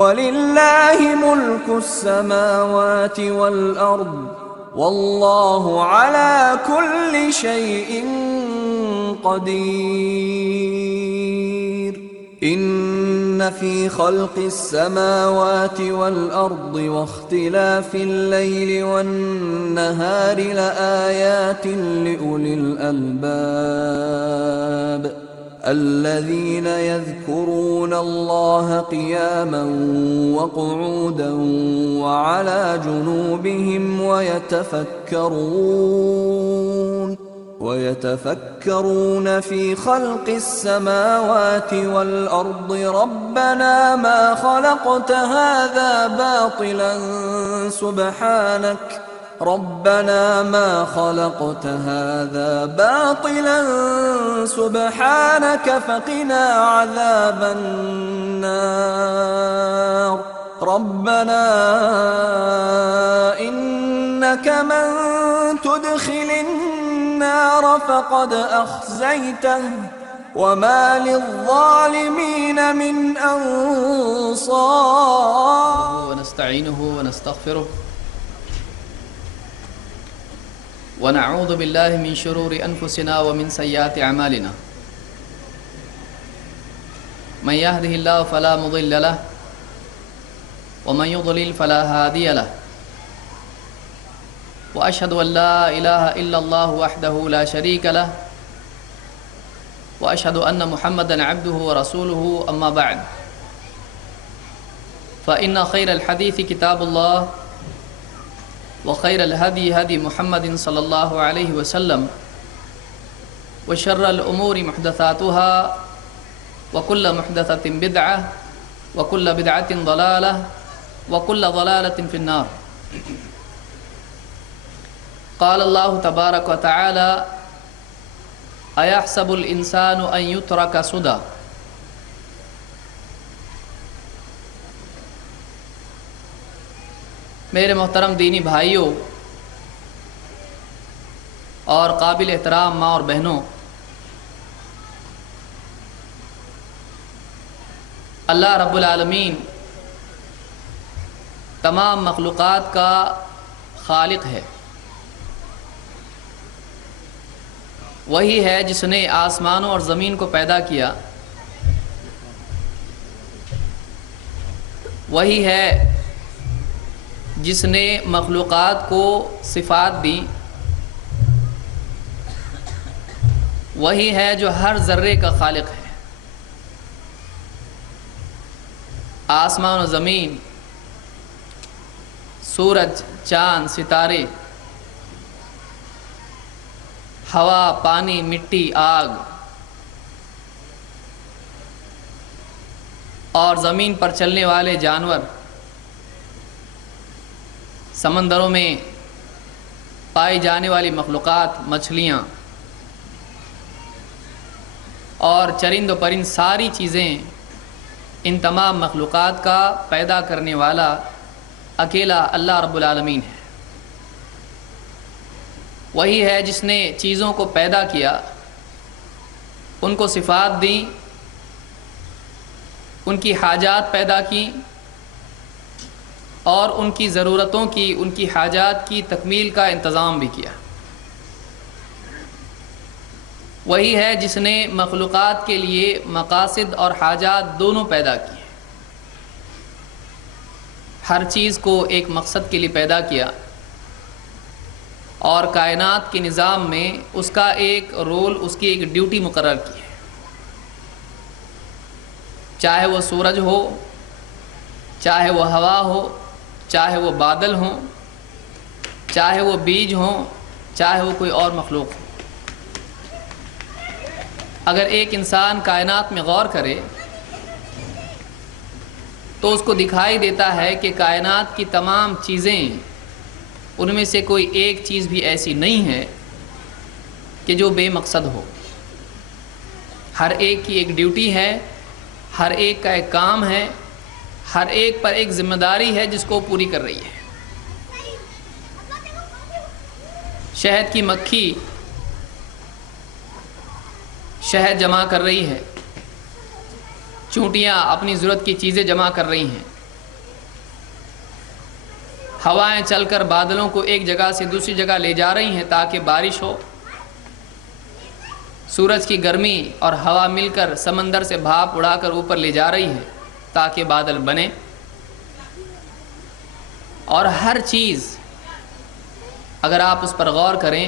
وَلِلَّهِ مُلْكُ السَّمَاوَاتِ وَالْأَرْضِ وَاللَّهُ عَلَى كُلِّ شَيْءٍ قَدِيرٌ إِنَّ فِي خَلْقِ السَّمَاوَاتِ وَالْأَرْضِ وَاخْتِلَافِ اللَّيْلِ وَالنَّهَارِ لَآيَاتٍ لِأُولِي الْأَلْبَابِ الذين يذكرون الله قياما وقعودا وعلى جنوبهم ويتفكرون في خلق السماوات والأرض ربنا ما خلقت هذا باطلا سبحانك فقنا عذاب النار ربنا إنك من تدخل النار فقد أخزيته وما للظالمين من أنصار. ونستعينه ونستغفره ونعوذ بالله من شرور أنفسنا ومن سيئات أعمالنا من يهده الله فلا مضل له ومن يضلل فلا هادي له وأشهد أن لا إله إلا الله وحده لا شريك له وأشهد أن محمدا عبده ورسوله أما بعد فإن خير الحديث كتاب الله وخير الهدي هدي محمد صلى الله عليه وسلم وشر الأمور محدثاتها وكل محدثة بدعة وكل بدعة ضلالة وكل ضلالة في النار. قال الله تبارك وتعالى أيحسب الإنسان أن يترك سدى. میرے محترم دینی بھائیوں اور قابل احترام ماں اور بہنوں، اللہ رب العالمین تمام مخلوقات کا خالق ہے۔ وہی ہے جس نے آسمانوں اور زمین کو پیدا کیا، وہی ہے جس نے مخلوقات کو صفات دی، وہی ہے جو ہر ذرے کا خالق ہے۔ آسمان و زمین، سورج، چاند، ستارے، ہوا، پانی، مٹی، آگ اور زمین پر چلنے والے جانور، سمندروں میں پائی جانے والی مخلوقات، مچھلیاں اور چرند و پرند، ساری چیزیں، ان تمام مخلوقات کا پیدا کرنے والا اکیلا اللہ رب العالمین ہے۔ وہی ہے جس نے چیزوں کو پیدا کیا، ان کو صفات دیں، ان کی حاجات پیدا کی اور ان کی ضرورتوں کی، ان کی حاجات کی تکمیل کا انتظام بھی کیا۔ وہی ہے جس نے مخلوقات کے لیے مقاصد اور حاجات دونوں پیدا کیے، ہر چیز کو ایک مقصد کے لیے پیدا کیا اور کائنات کے نظام میں اس کا ایک رول، اس کی ایک ڈیوٹی مقرر کی ہے۔ چاہے وہ سورج ہو، چاہے وہ ہوا ہو، چاہے وہ بادل ہوں، چاہے وہ بیج ہوں، چاہے وہ کوئی اور مخلوق ہو۔ اگر ایک انسان کائنات میں غور کرے تو اس کو دکھائی دیتا ہے کہ کائنات کی تمام چیزیں، ان میں سے کوئی ایک چیز بھی ایسی نہیں ہے کہ جو بے مقصد ہو۔ ہر ایک کی ایک ڈیوٹی ہے، ہر ایک کا ایک کام ہے، ہر ایک پر ایک ذمہ داری ہے جس کو پوری کر رہی ہے۔ شہد کی مکھی شہد جمع کر رہی ہے، چونٹیاں اپنی ضرورت کی چیزیں جمع کر رہی ہیں، ہوائیں چل کر بادلوں کو ایک جگہ سے دوسری جگہ لے جا رہی ہیں تاکہ بارش ہو، سورج کی گرمی اور ہوا مل کر سمندر سے بھاپ اڑا کر اوپر لے جا رہی ہے تاکہ بادل بنے، اور ہر چیز اگر آپ اس پر غور کریں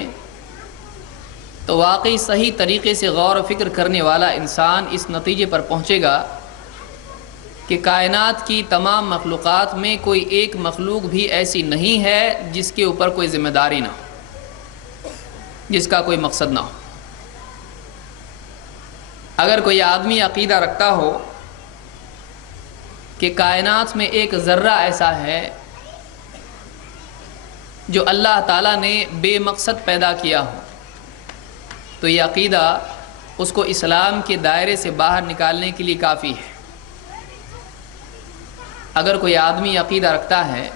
تو واقعی صحیح طریقے سے غور و فکر کرنے والا انسان اس نتیجے پر پہنچے گا کہ کائنات کی تمام مخلوقات میں کوئی ایک مخلوق بھی ایسی نہیں ہے جس کے اوپر کوئی ذمہ داری نہ ہو، جس کا کوئی مقصد نہ ہو۔ اگر کوئی آدمی عقیدہ رکھتا ہو کہ کائنات میں ایک ذرہ ایسا ہے جو اللہ تعالیٰ نے بے مقصد پیدا کیا ہو، تو یہ عقیدہ اس کو اسلام کے دائرے سے باہر نکالنے کے لیے کافی ہے۔ اگر کوئی آدمی عقیدہ رکھتا ہے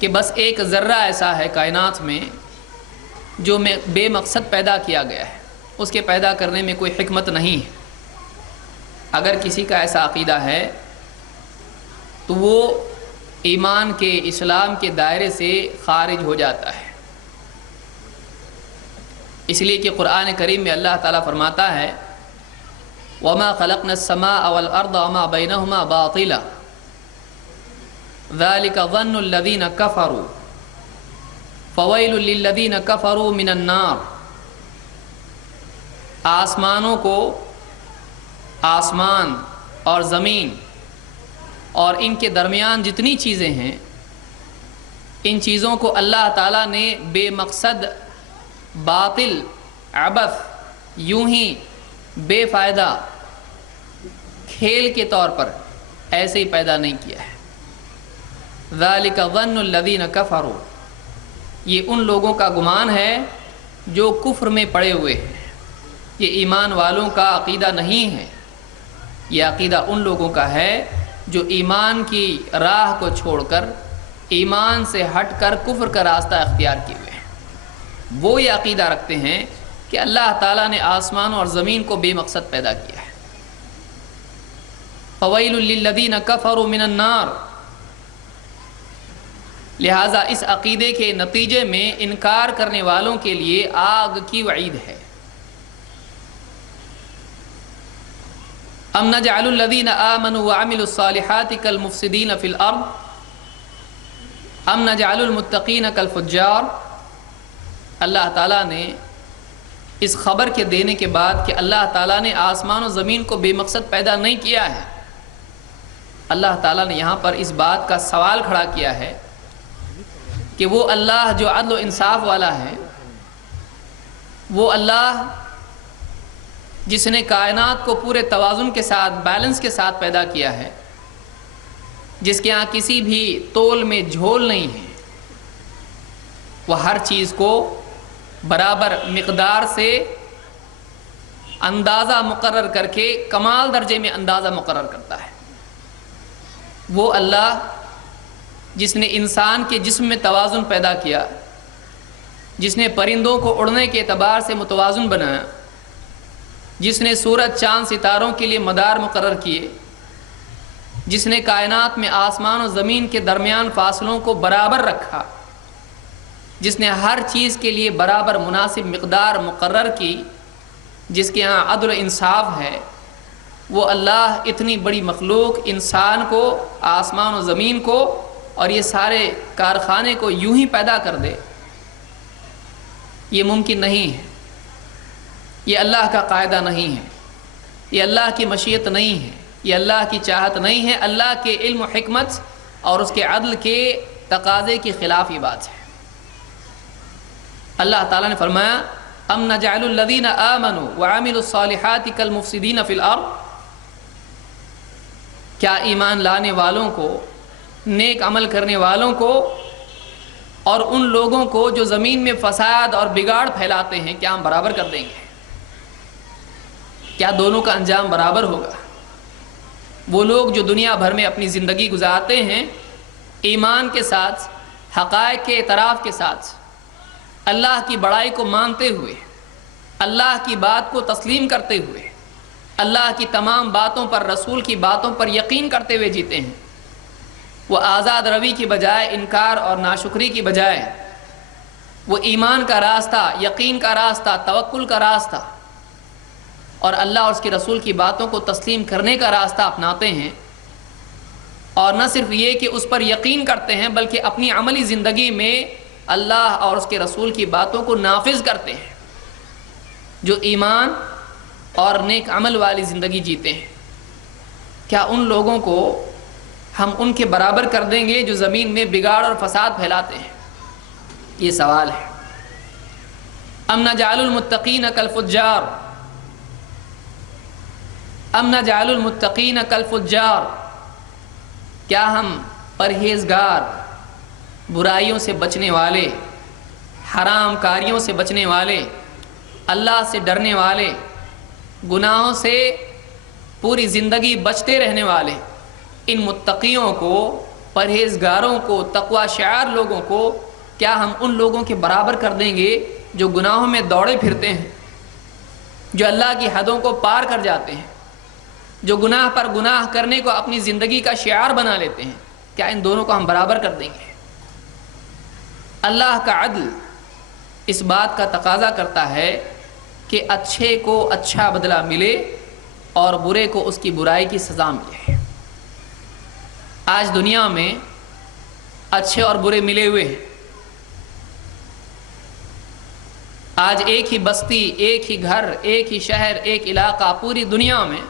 کہ بس ایک ذرہ ایسا ہے کائنات میں جو بے مقصد پیدا کیا گیا ہے، اس کے پیدا کرنے میں کوئی حکمت نہیں ہے، اگر کسی کا ایسا عقیدہ ہے تو وہ ایمان کے، اسلام کے دائرے سے خارج ہو جاتا ہے۔ اس لیے کہ قرآن کریم میں اللہ تعالیٰ فرماتا ہے وَمَا خَلَقْنَا السَّمَاءَ وَالْأَرْضَ وَمَا بَيْنَهُمَا بَاطِلًا ذَلِكَ ظَنُّ الَّذِينَ كَفَرُوا فَوَيْلٌ لِّلَّذِينَ كَفَرُوا مِنَ النَّارِ۔ آسمانوں کو، آسمان اور زمین اور ان کے درمیان جتنی چیزیں ہیں، ان چیزوں کو اللہ تعالیٰ نے بے مقصد، باطل، عبث، یوں ہی بے فائدہ کھیل کے طور پر ایسے ہی پیدا نہیں کیا ہے۔ ذَلِكَ ظَنُّ الَّذِينَ كَفَرُوا، یہ ان لوگوں کا گمان ہے جو کفر میں پڑے ہوئے ہیں، یہ ایمان والوں کا عقیدہ نہیں ہے، یہ عقیدہ ان لوگوں کا ہے جو ایمان کی راہ کو چھوڑ کر، ایمان سے ہٹ کر کفر کا راستہ اختیار کیے ہوئے ہیں۔ وہ یہ عقیدہ رکھتے ہیں کہ اللہ تعالیٰ نے آسمان اور زمین کو بے مقصد پیدا کیا ہے۔ فَوَيْلٌ لِّلَّذِينَ كَفَرُوا مِنَ النَّارِ، لہٰذا اس عقیدے کے نتیجے میں انکار کرنے والوں کے لیے آگ کی وعید ہے۔ ام نجعل الذین آمنوا وعملوا الصالحات کالمفسدین فی الارض ام نجعل المتقین کالفجار۔ اللہ تعالیٰ نے اس خبر کے دینے کے بعد کہ اللہ تعالیٰ نے آسمان و زمین کو بے مقصد پیدا نہیں کیا ہے، اللہ تعالیٰ نے یہاں پر اس بات کا سوال کھڑا کیا ہے کہ وہ اللہ جو عدل و انصاف والا ہے، وہ اللہ جس نے کائنات کو پورے توازن کے ساتھ، بیلنس کے ساتھ پیدا کیا ہے، جس کے ہاں کسی بھی تول میں جھول نہیں ہے، وہ ہر چیز کو برابر مقدار سے اندازہ مقرر کر کے کمال درجے میں اندازہ مقرر کرتا ہے۔ وہ اللہ جس نے انسان کے جسم میں توازن پیدا کیا، جس نے پرندوں کو اڑنے کے اعتبار سے متوازن بنایا، جس نے سورج، چاند، ستاروں کے لیے مدار مقرر کیے، جس نے کائنات میں آسمان و زمین کے درمیان فاصلوں کو برابر رکھا، جس نے ہر چیز کے لیے برابر مناسب مقدار مقرر کی، جس کے ہاں عدل و انصاف ہے، وہ اللہ اتنی بڑی مخلوق، انسان کو، آسمان و زمین کو اور یہ سارے کارخانے کو یوں ہی پیدا کر دے، یہ ممکن نہیں ہے، یہ اللہ کا قاعدہ نہیں ہے، یہ اللہ کی مشیت نہیں ہے، یہ اللہ کی چاہت نہیں ہے، اللہ کے علم و حکمت اور اس کے عدل کے تقاضے کی خلاف یہ بات ہے۔ اللہ تعالیٰ نے فرمایا ام نجعل الذین آمنوا وعملوا الصالحات کالمفسدین فی الارض، کیا ایمان لانے والوں کو، نیک عمل کرنے والوں کو اور ان لوگوں کو جو زمین میں فساد اور بگاڑ پھیلاتے ہیں، کیا ہم برابر کر دیں گے؟ کیا دونوں کا انجام برابر ہوگا؟ وہ لوگ جو دنیا بھر میں اپنی زندگی گزارتے ہیں ایمان کے ساتھ، حقائق کے اعتراف کے ساتھ، اللہ کی بڑائی کو مانتے ہوئے، اللہ کی بات کو تسلیم کرتے ہوئے، اللہ کی تمام باتوں پر، رسول کی باتوں پر یقین کرتے ہوئے جیتے ہیں، وہ آزاد روی کی بجائے انکار اور ناشکری کی بجائے وہ ایمان کا راستہ، یقین کا راستہ، توکل کا راستہ اور اللہ اور اس کے رسول کی باتوں کو تسلیم کرنے کا راستہ اپناتے ہیں، اور نہ صرف یہ کہ اس پر یقین کرتے ہیں بلکہ اپنی عملی زندگی میں اللہ اور اس کے رسول کی باتوں کو نافذ کرتے ہیں، جو ایمان اور نیک عمل والی زندگی جیتے ہیں، کیا ان لوگوں کو ہم ان کے برابر کر دیں گے جو زمین میں بگاڑ اور فساد پھیلاتے ہیں؟ یہ سوال ہے۔ ام نجعل المتقین کالفجار، ام نجعل المتقین کالفجار، کیا ہم پرہیزگار، برائیوں سے بچنے والے، حرام کاریوں سے بچنے والے، اللہ سے ڈرنے والے، گناہوں سے پوری زندگی بچتے رہنے والے ان متقیوں کو، پرہیزگاروں کو، تقوی شعار لوگوں کو کیا ہم ان لوگوں کے برابر کر دیں گے جو گناہوں میں دوڑے پھرتے ہیں، جو اللہ کی حدوں کو پار کر جاتے ہیں، جو گناہ پر گناہ کرنے کو اپنی زندگی کا شعار بنا لیتے ہیں؟ کیا ان دونوں کو ہم برابر کر دیں گے؟ اللہ کا عدل اس بات کا تقاضا کرتا ہے کہ اچھے کو اچھا بدلہ ملے اور برے کو اس کی برائی کی سزا ملے۔ آج دنیا میں اچھے اور برے ملے ہوئے ہیں۔ آج ایک ہی بستی، ایک ہی گھر، ایک ہی شہر، ایک علاقہ، پوری دنیا میں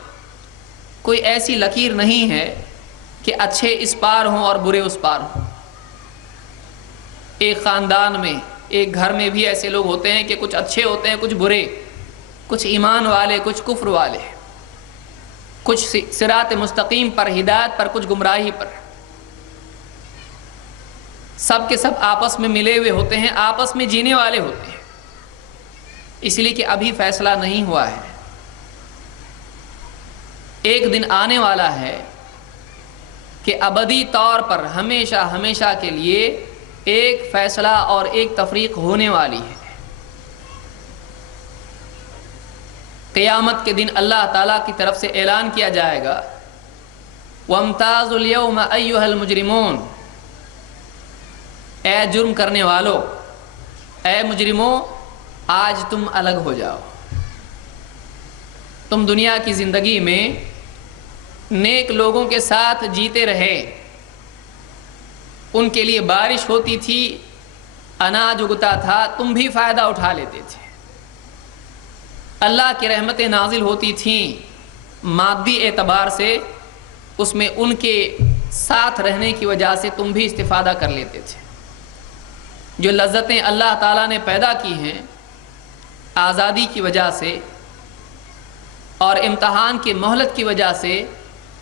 کوئی ایسی لکیر نہیں ہے کہ اچھے اس پار ہوں اور برے اس پار ہوں۔ ایک خاندان میں، ایک گھر میں بھی ایسے لوگ ہوتے ہیں کہ کچھ اچھے ہوتے ہیں، کچھ برے، کچھ ایمان والے، کچھ کفر والے، کچھ صراط مستقیم پر، ہدایت پر، کچھ گمراہی پر۔ سب کے سب آپس میں ملے ہوئے ہوتے ہیں، آپس میں جینے والے ہوتے ہیں، اس لیے کہ ابھی فیصلہ نہیں ہوا ہے۔ ایک دن آنے والا ہے کہ ابدی طور پر ہمیشہ ہمیشہ کے لیے ایک فیصلہ اور ایک تفریق ہونے والی ہے۔ قیامت کے دن اللہ تعالیٰ کی طرف سے اعلان کیا جائے گا، وَامْتَازُوا الْيَوْمَ أَيُّهَا الْمُجْرِمُونَ، اے جرم کرنے والو، اے مجرموں، آج تم الگ ہو جاؤ۔ تم دنیا کی زندگی میں نیک لوگوں کے ساتھ جیتے رہے، ان کے لیے بارش ہوتی تھی، اناج اگتا تھا، تم بھی فائدہ اٹھا لیتے تھے، اللہ کی رحمتیں نازل ہوتی تھیں مادی اعتبار سے، اس میں ان کے ساتھ رہنے کی وجہ سے تم بھی استفادہ کر لیتے تھے۔ جو لذتیں اللہ تعالیٰ نے پیدا کی ہیں آزادی کی وجہ سے اور امتحان کی مہلت کی وجہ سے،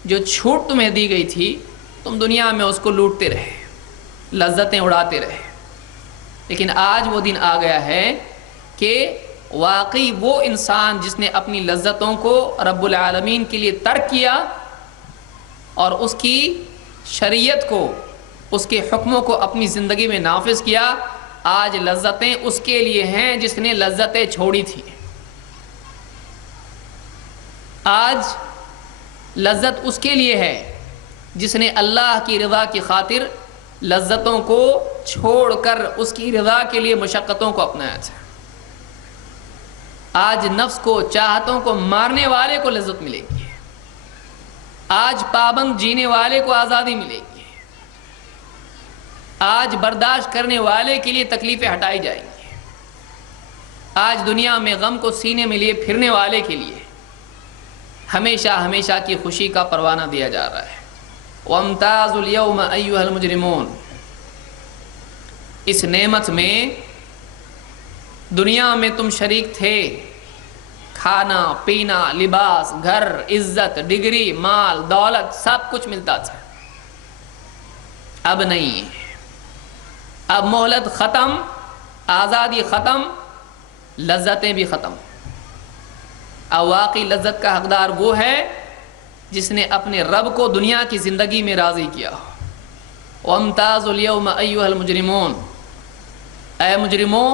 جو چھوٹ تمہیں دی گئی تھی، تم دنیا میں اس کو لوٹتے رہے، لذتیں اڑاتے رہے۔ لیکن آج وہ دن آ گیا ہے کہ واقعی وہ انسان جس نے اپنی لذتوں کو رب العالمین کے لیے ترک کیا اور اس کی شریعت کو، اس کے حکموں کو اپنی زندگی میں نافذ کیا، آج لذتیں اس کے لیے ہیں جس نے لذتیں چھوڑی تھی۔ آج لذت اس کے لیے ہے جس نے اللہ کی رضا کی خاطر لذتوں کو چھوڑ کر اس کی رضا کے لیے مشقتوں کو اپنایا تھا۔ آج نفس کو، چاہتوں کو مارنے والے کو لذت ملے گی، آج پابند جینے والے کو آزادی ملے گی، آج برداشت کرنے والے کے لیے تکلیفیں ہٹائی جائیں گی، آج دنیا میں غم کو سینے میں لیے پھرنے والے کے لیے ہمیشہ ہمیشہ کی خوشی کا پروانہ دیا جا رہا ہے۔ وَامْتَازُوا الْيَوْمَ أَيُّهَا الْمُجْرِمُونَ، اس نعمت میں دنیا میں تم شریک تھے، کھانا پینا، لباس، گھر، عزت، ڈگری، مال، دولت، سب کچھ ملتا تھا۔ اب نہیں، اب مہلت ختم، آزادی ختم، لذتیں بھی ختم۔ اب واقعی لذت کا حقدار وہ ہے جس نے اپنے رب کو دنیا کی زندگی میں راضی کیا۔ وَامْتَازُوا الْيَوْمَ أَيُّهَا الْمُجْرِمُونَ، اے مجرموں،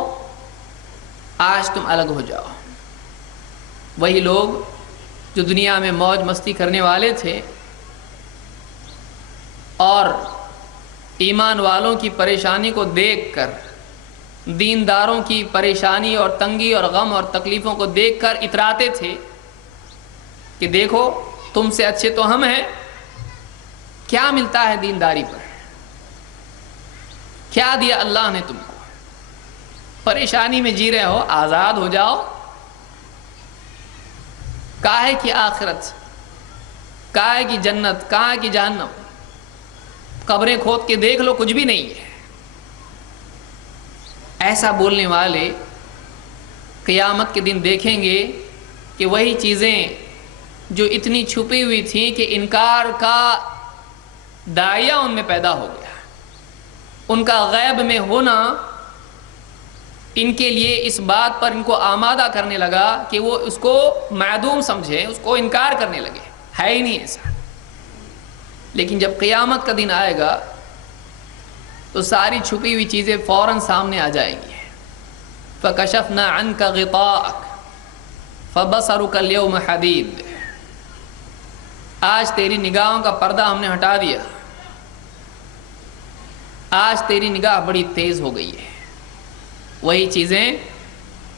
آج تم الگ ہو جاؤ۔ وہی لوگ جو دنیا میں موج مستی کرنے والے تھے اور ایمان والوں کی پریشانی کو دیکھ کر، دینداروں کی پریشانی اور تنگی اور غم اور تکلیفوں کو دیکھ کر اتراتے تھے کہ دیکھو تم سے اچھے تو ہم ہیں، کیا ملتا ہے دینداری پر، کیا دیا اللہ نے تم کو، پریشانی میں جی رہے ہو، آزاد ہو جاؤ، کاہے کی آخرت، کاہے کی جنت، کاہے کی جہنم، قبریں کھود کے دیکھ لو کچھ بھی نہیں ہے۔ ایسا بولنے والے قیامت کے دن دیکھیں گے کہ وہی چیزیں جو اتنی چھپی ہوئی تھیں کہ انکار کا داعیہ ان میں پیدا ہو گیا، ان کا غیب میں ہونا ان کے لیے اس بات پر ان کو آمادہ کرنے لگا کہ وہ اس کو معدوم سمجھیں، اس کو انکار کرنے لگے، ہے ہی نہیں ایسا۔ لیکن جب قیامت کا دن آئے گا تو ساری چھپی ہوئی چیزیں فوراً سامنے آ جائیں گی۔ فَكَشَفْنَا عَنْكَ غِطَاءَكَ فَبَصَرُكَ الْيَوْمَ حَدِيدٌ، آج تیری نگاہوں کا پردہ ہم نے ہٹا دیا، آج تیری نگاہ بڑی تیز ہو گئی ہے۔ وہی چیزیں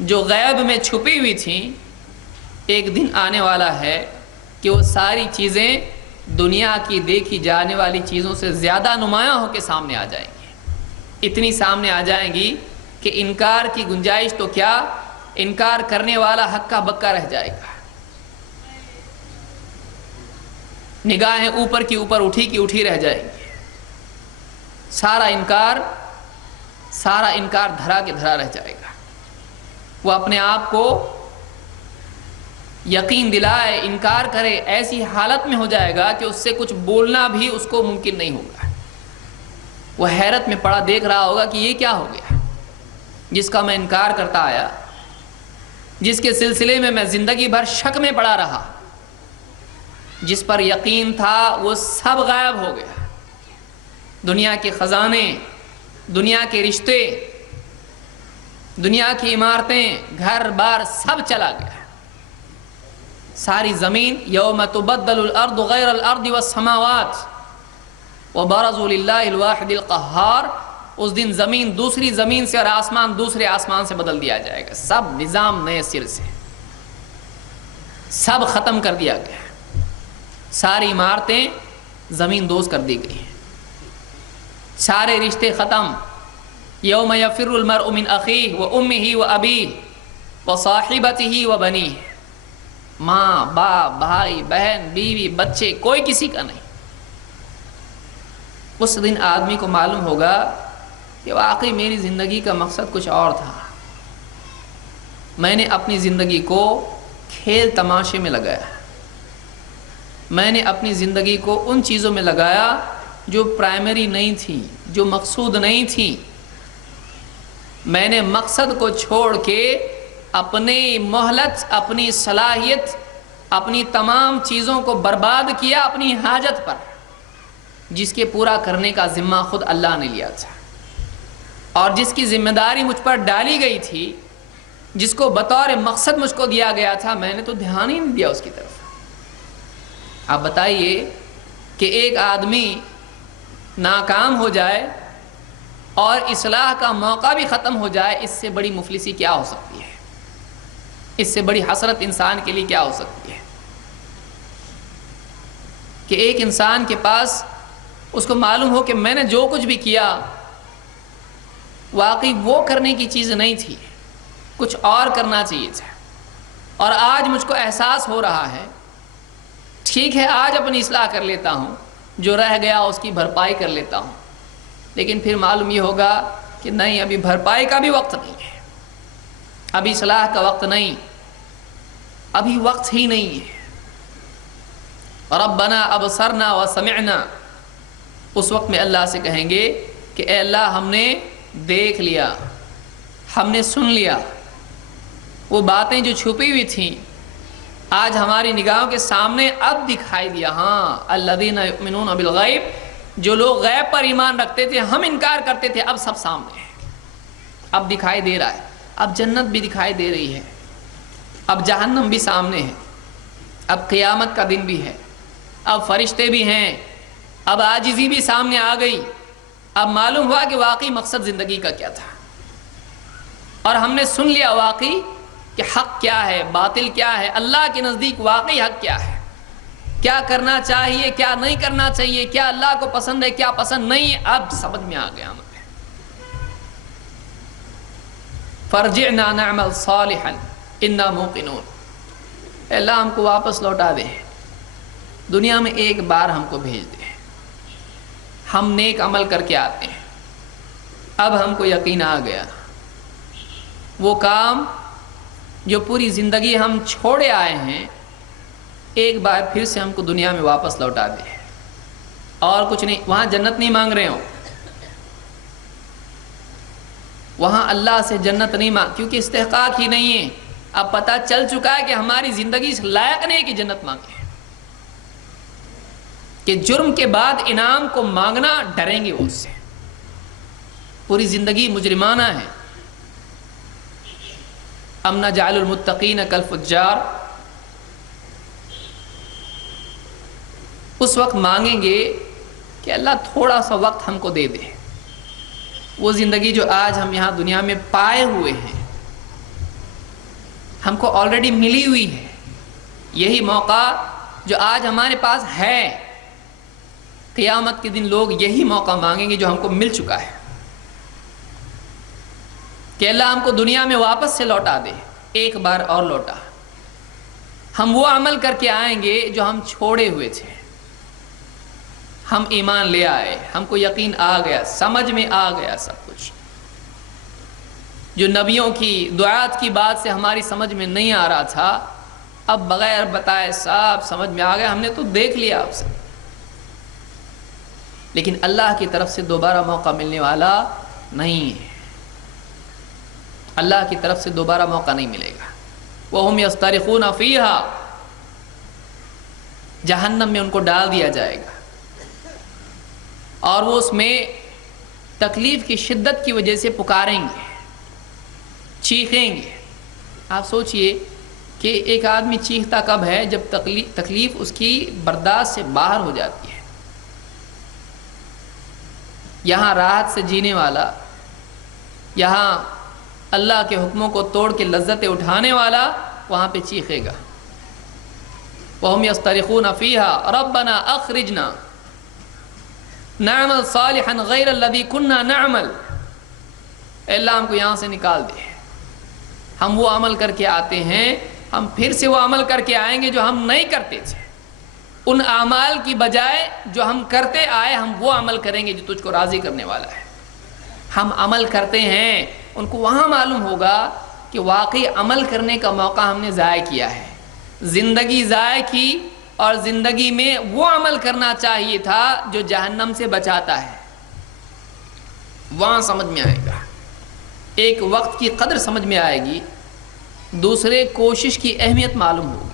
جو غیب میں چھپی ہوئی تھیں، ایک دن آنے والا ہے کہ وہ ساری چیزیں دنیا کی دیکھی جانے والی چیزوں سے زیادہ نمایاں ہو کے سامنے آ جائیں گی، اتنی سامنے آ جائیں گی کہ انکار کی گنجائش تو کیا، انکار کرنے والا ہکا بکا رہ جائے گا۔ نگاہیں اوپر کی اوپر اٹھی کی اٹھی رہ جائیں گی، سارا انکار دھرا کے دھرا رہ جائے گا۔ وہ اپنے آپ کو یقین دلائے، انکار کرے، ایسی حالت میں ہو جائے گا کہ اس سے کچھ بولنا بھی اس کو ممکن نہیں ہوگا۔ وہ حیرت میں پڑا دیکھ رہا ہوگا کہ یہ کیا ہو گیا، جس کا میں انکار کرتا آیا، جس کے سلسلے میں زندگی بھر شک میں پڑا رہا، جس پر یقین تھا، وہ سب غائب ہو گیا۔ دنیا کے خزانے، دنیا کے رشتے، دنیا کی عمارتیں، گھر بار سب چلا گیا۔ ساری زمین، یوم تبدل الارض غیر الارض والسماوات وبرزوا للہ الواحد القہار، اس دن زمین دوسری زمین سے اور آسمان دوسرے آسمان سے بدل دیا جائے گا، سب نظام نئے سر سے، سب ختم کر دیا گیا، ساری عمارتیں زمین دوز کر دی گئی، سارے رشتے ختم۔ یوم یفر المرء من اخیہ وامہ وابیہ وصاحبتہ وبنیہ، ماں باپ بھائی بہن بیوی بچے کوئی کسی کا نہیں۔ اس دن آدمی کو معلوم ہوگا کہ واقعی میری زندگی کا مقصد کچھ اور تھا، میں نے اپنی زندگی کو کھیل تماشے میں لگایا، میں نے اپنی زندگی کو ان چیزوں میں لگایا جو پرائمری نہیں تھی، جو مقصود نہیں تھی۔ میں نے مقصد کو چھوڑ کے اپنی مہلت، اپنی صلاحیت، اپنی تمام چیزوں کو برباد کیا اپنی حاجت پر، جس کے پورا کرنے کا ذمہ خود اللہ نے لیا تھا، اور جس کی ذمہ داری مجھ پر ڈالی گئی تھی، جس کو بطور مقصد مجھ کو دیا گیا تھا، میں نے تو دھیان ہی نہیں دیا اس کی طرف۔ آپ بتائیے کہ ایک آدمی ناکام ہو جائے اور اصلاح کا موقع بھی ختم ہو جائے، اس سے بڑی مفلسی کیا ہو سکتی ہے، اس سے بڑی حسرت انسان کے لیے کیا ہو سکتی ہے کہ ایک انسان کے پاس اس کو معلوم ہو کہ میں نے جو کچھ بھی کیا واقعی وہ کرنے کی چیز نہیں تھی، کچھ اور کرنا چاہیے تھا، اور آج مجھ کو احساس ہو رہا ہے ٹھیک ہے آج اپنی اصلاح کر لیتا ہوں، جو رہ گیا اس کی بھرپائی کر لیتا ہوں، لیکن پھر معلوم یہ ہوگا کہ نہیں، ابھی بھرپائی کا بھی وقت نہیں ہے، ابھی اصلاح کا وقت نہیں، ابھی وقت ہی نہیں ہے۔ ربنا ابصرنا وسمعنا، اس وقت میں اللہ سے کہیں گے کہ اے اللہ ہم نے دیکھ لیا، ہم نے سن لیا، وہ باتیں جو چھپی ہوئی تھیں آج ہماری نگاہوں کے سامنے اب دکھائی دیا۔ ہاں، الذین یؤمنون بالغیب، جو لوگ غیب پر ایمان رکھتے تھے، ہم انکار کرتے تھے، اب سب سامنے ہے، اب دکھائی دے رہا ہے، اب جنت بھی دکھائی دے رہی ہے، اب جہنم بھی سامنے ہے، اب قیامت کا دن بھی ہے، اب فرشتے بھی ہیں، اب عاجزی بھی سامنے آ گئی، اب معلوم ہوا کہ واقعی مقصد زندگی کا کیا تھا، اور ہم نے سن لیا واقعی کہ حق کیا ہے، باطل کیا ہے، اللہ کے نزدیک واقعی حق کیا ہے، کیا کرنا چاہیے کیا نہیں کرنا چاہیے، کیا اللہ کو پسند ہے کیا پسند نہیں ہے، اب سمجھ میں آ گیا ہمیں۔ فرجعنا نعمل صالحا انا موقنون، اے اللہ ہم کو واپس لوٹا دے، دنیا میں ایک بار ہم کو بھیج دے، ہم نیک عمل کر کے آتے ہیں، اب ہم کو یقین آ گیا وہ کام جو پوری زندگی ہم چھوڑے آئے ہیں ایک بار پھر سے ہم کو دنیا میں واپس لوٹا دے، اور کچھ نہیں۔ وہاں جنت نہیں مانگ رہے ہو، وہاں اللہ سے جنت نہیں مانگ، کیونکہ استحقاق ہی نہیں ہے، اب پتہ چل چکا ہے کہ ہماری زندگی اس لائق نہیں ہے کہ جنت مانگے، کہ جرم کے بعد انعام کو مانگنا ڈریں گے وہ اس سے، پوری زندگی مجرمانہ ہے۔ ام نجعل المتقین کالفجار، اس وقت مانگیں گے کہ اللہ تھوڑا سا وقت ہم کو دے دے، وہ زندگی جو آج ہم یہاں دنیا میں پائے ہوئے ہیں ہم کو آلریڈی ملی ہوئی ہے، یہی موقع جو آج ہمارے پاس ہے، قیامت کے دن لوگ یہی موقع مانگیں گے جو ہم کو مل چکا ہے، کہ اللہ ہم کو دنیا میں واپس سے لوٹا دے، ایک بار اور لوٹا، ہم وہ عمل کر کے آئیں گے جو ہم چھوڑے ہوئے تھے، ہم ایمان لے آئے، ہم کو یقین آ گیا، سمجھ میں آ گیا سب کچھ، جو نبیوں کی دعات کی بات سے ہماری سمجھ میں نہیں آ رہا تھا اب بغیر بتائے صاحب سمجھ میں آ گیا، ہم نے تو دیکھ لیا آپ سے، لیکن اللہ کی طرف سے دوبارہ موقع ملنے والا نہیں ہے، اللہ کی طرف سے دوبارہ موقع نہیں ملے گا۔ وَهُمْ يَسْتَرِخُونَ فِيهَا، جہنم میں ان کو ڈال دیا جائے گا، اور وہ اس میں تکلیف کی شدت کی وجہ سے پکاریں گے، چیخیں گے۔ آپ سوچئے کہ ایک آدمی چیختا کب ہے؟ جب تکلیف اس کی برداشت سے باہر ہو جاتی ہے۔ یہاں راحت سے جینے والا، یہاں اللہ کے حکموں کو توڑ کے لذتیں اٹھانے والا وہاں پہ چیخے گا۔ وَهُمْ يَسْتَرِخُونَ فِيهَا رَبَّنَا أَخْرِجْنَا نَعْمَلْ صَالِحًا غَيْرَ الَّذِي كُنَّا نَعْمَلْ، اے اللہ ہم کو یہاں سے نکال دے، ہم وہ عمل کر کے آتے ہیں، ہم پھر سے وہ عمل کر کے آئیں گے جو ہم نہیں کرتے تھے، ان اعمال کی بجائے جو ہم کرتے آئے ہم وہ عمل کریں گے جو تجھ کو راضی کرنے والا ہے۔ ہم عمل کرتے ہیں، ان کو وہاں معلوم ہوگا کہ واقعی عمل کرنے کا موقع ہم نے ضائع کیا ہے، زندگی ضائع کی، اور زندگی میں وہ عمل کرنا چاہیے تھا جو جہنم سے بچاتا ہے، وہاں سمجھ میں آئے گا، ایک وقت کی قدر سمجھ میں آئے گی، دوسرے کوشش کی اہمیت معلوم ہوگی۔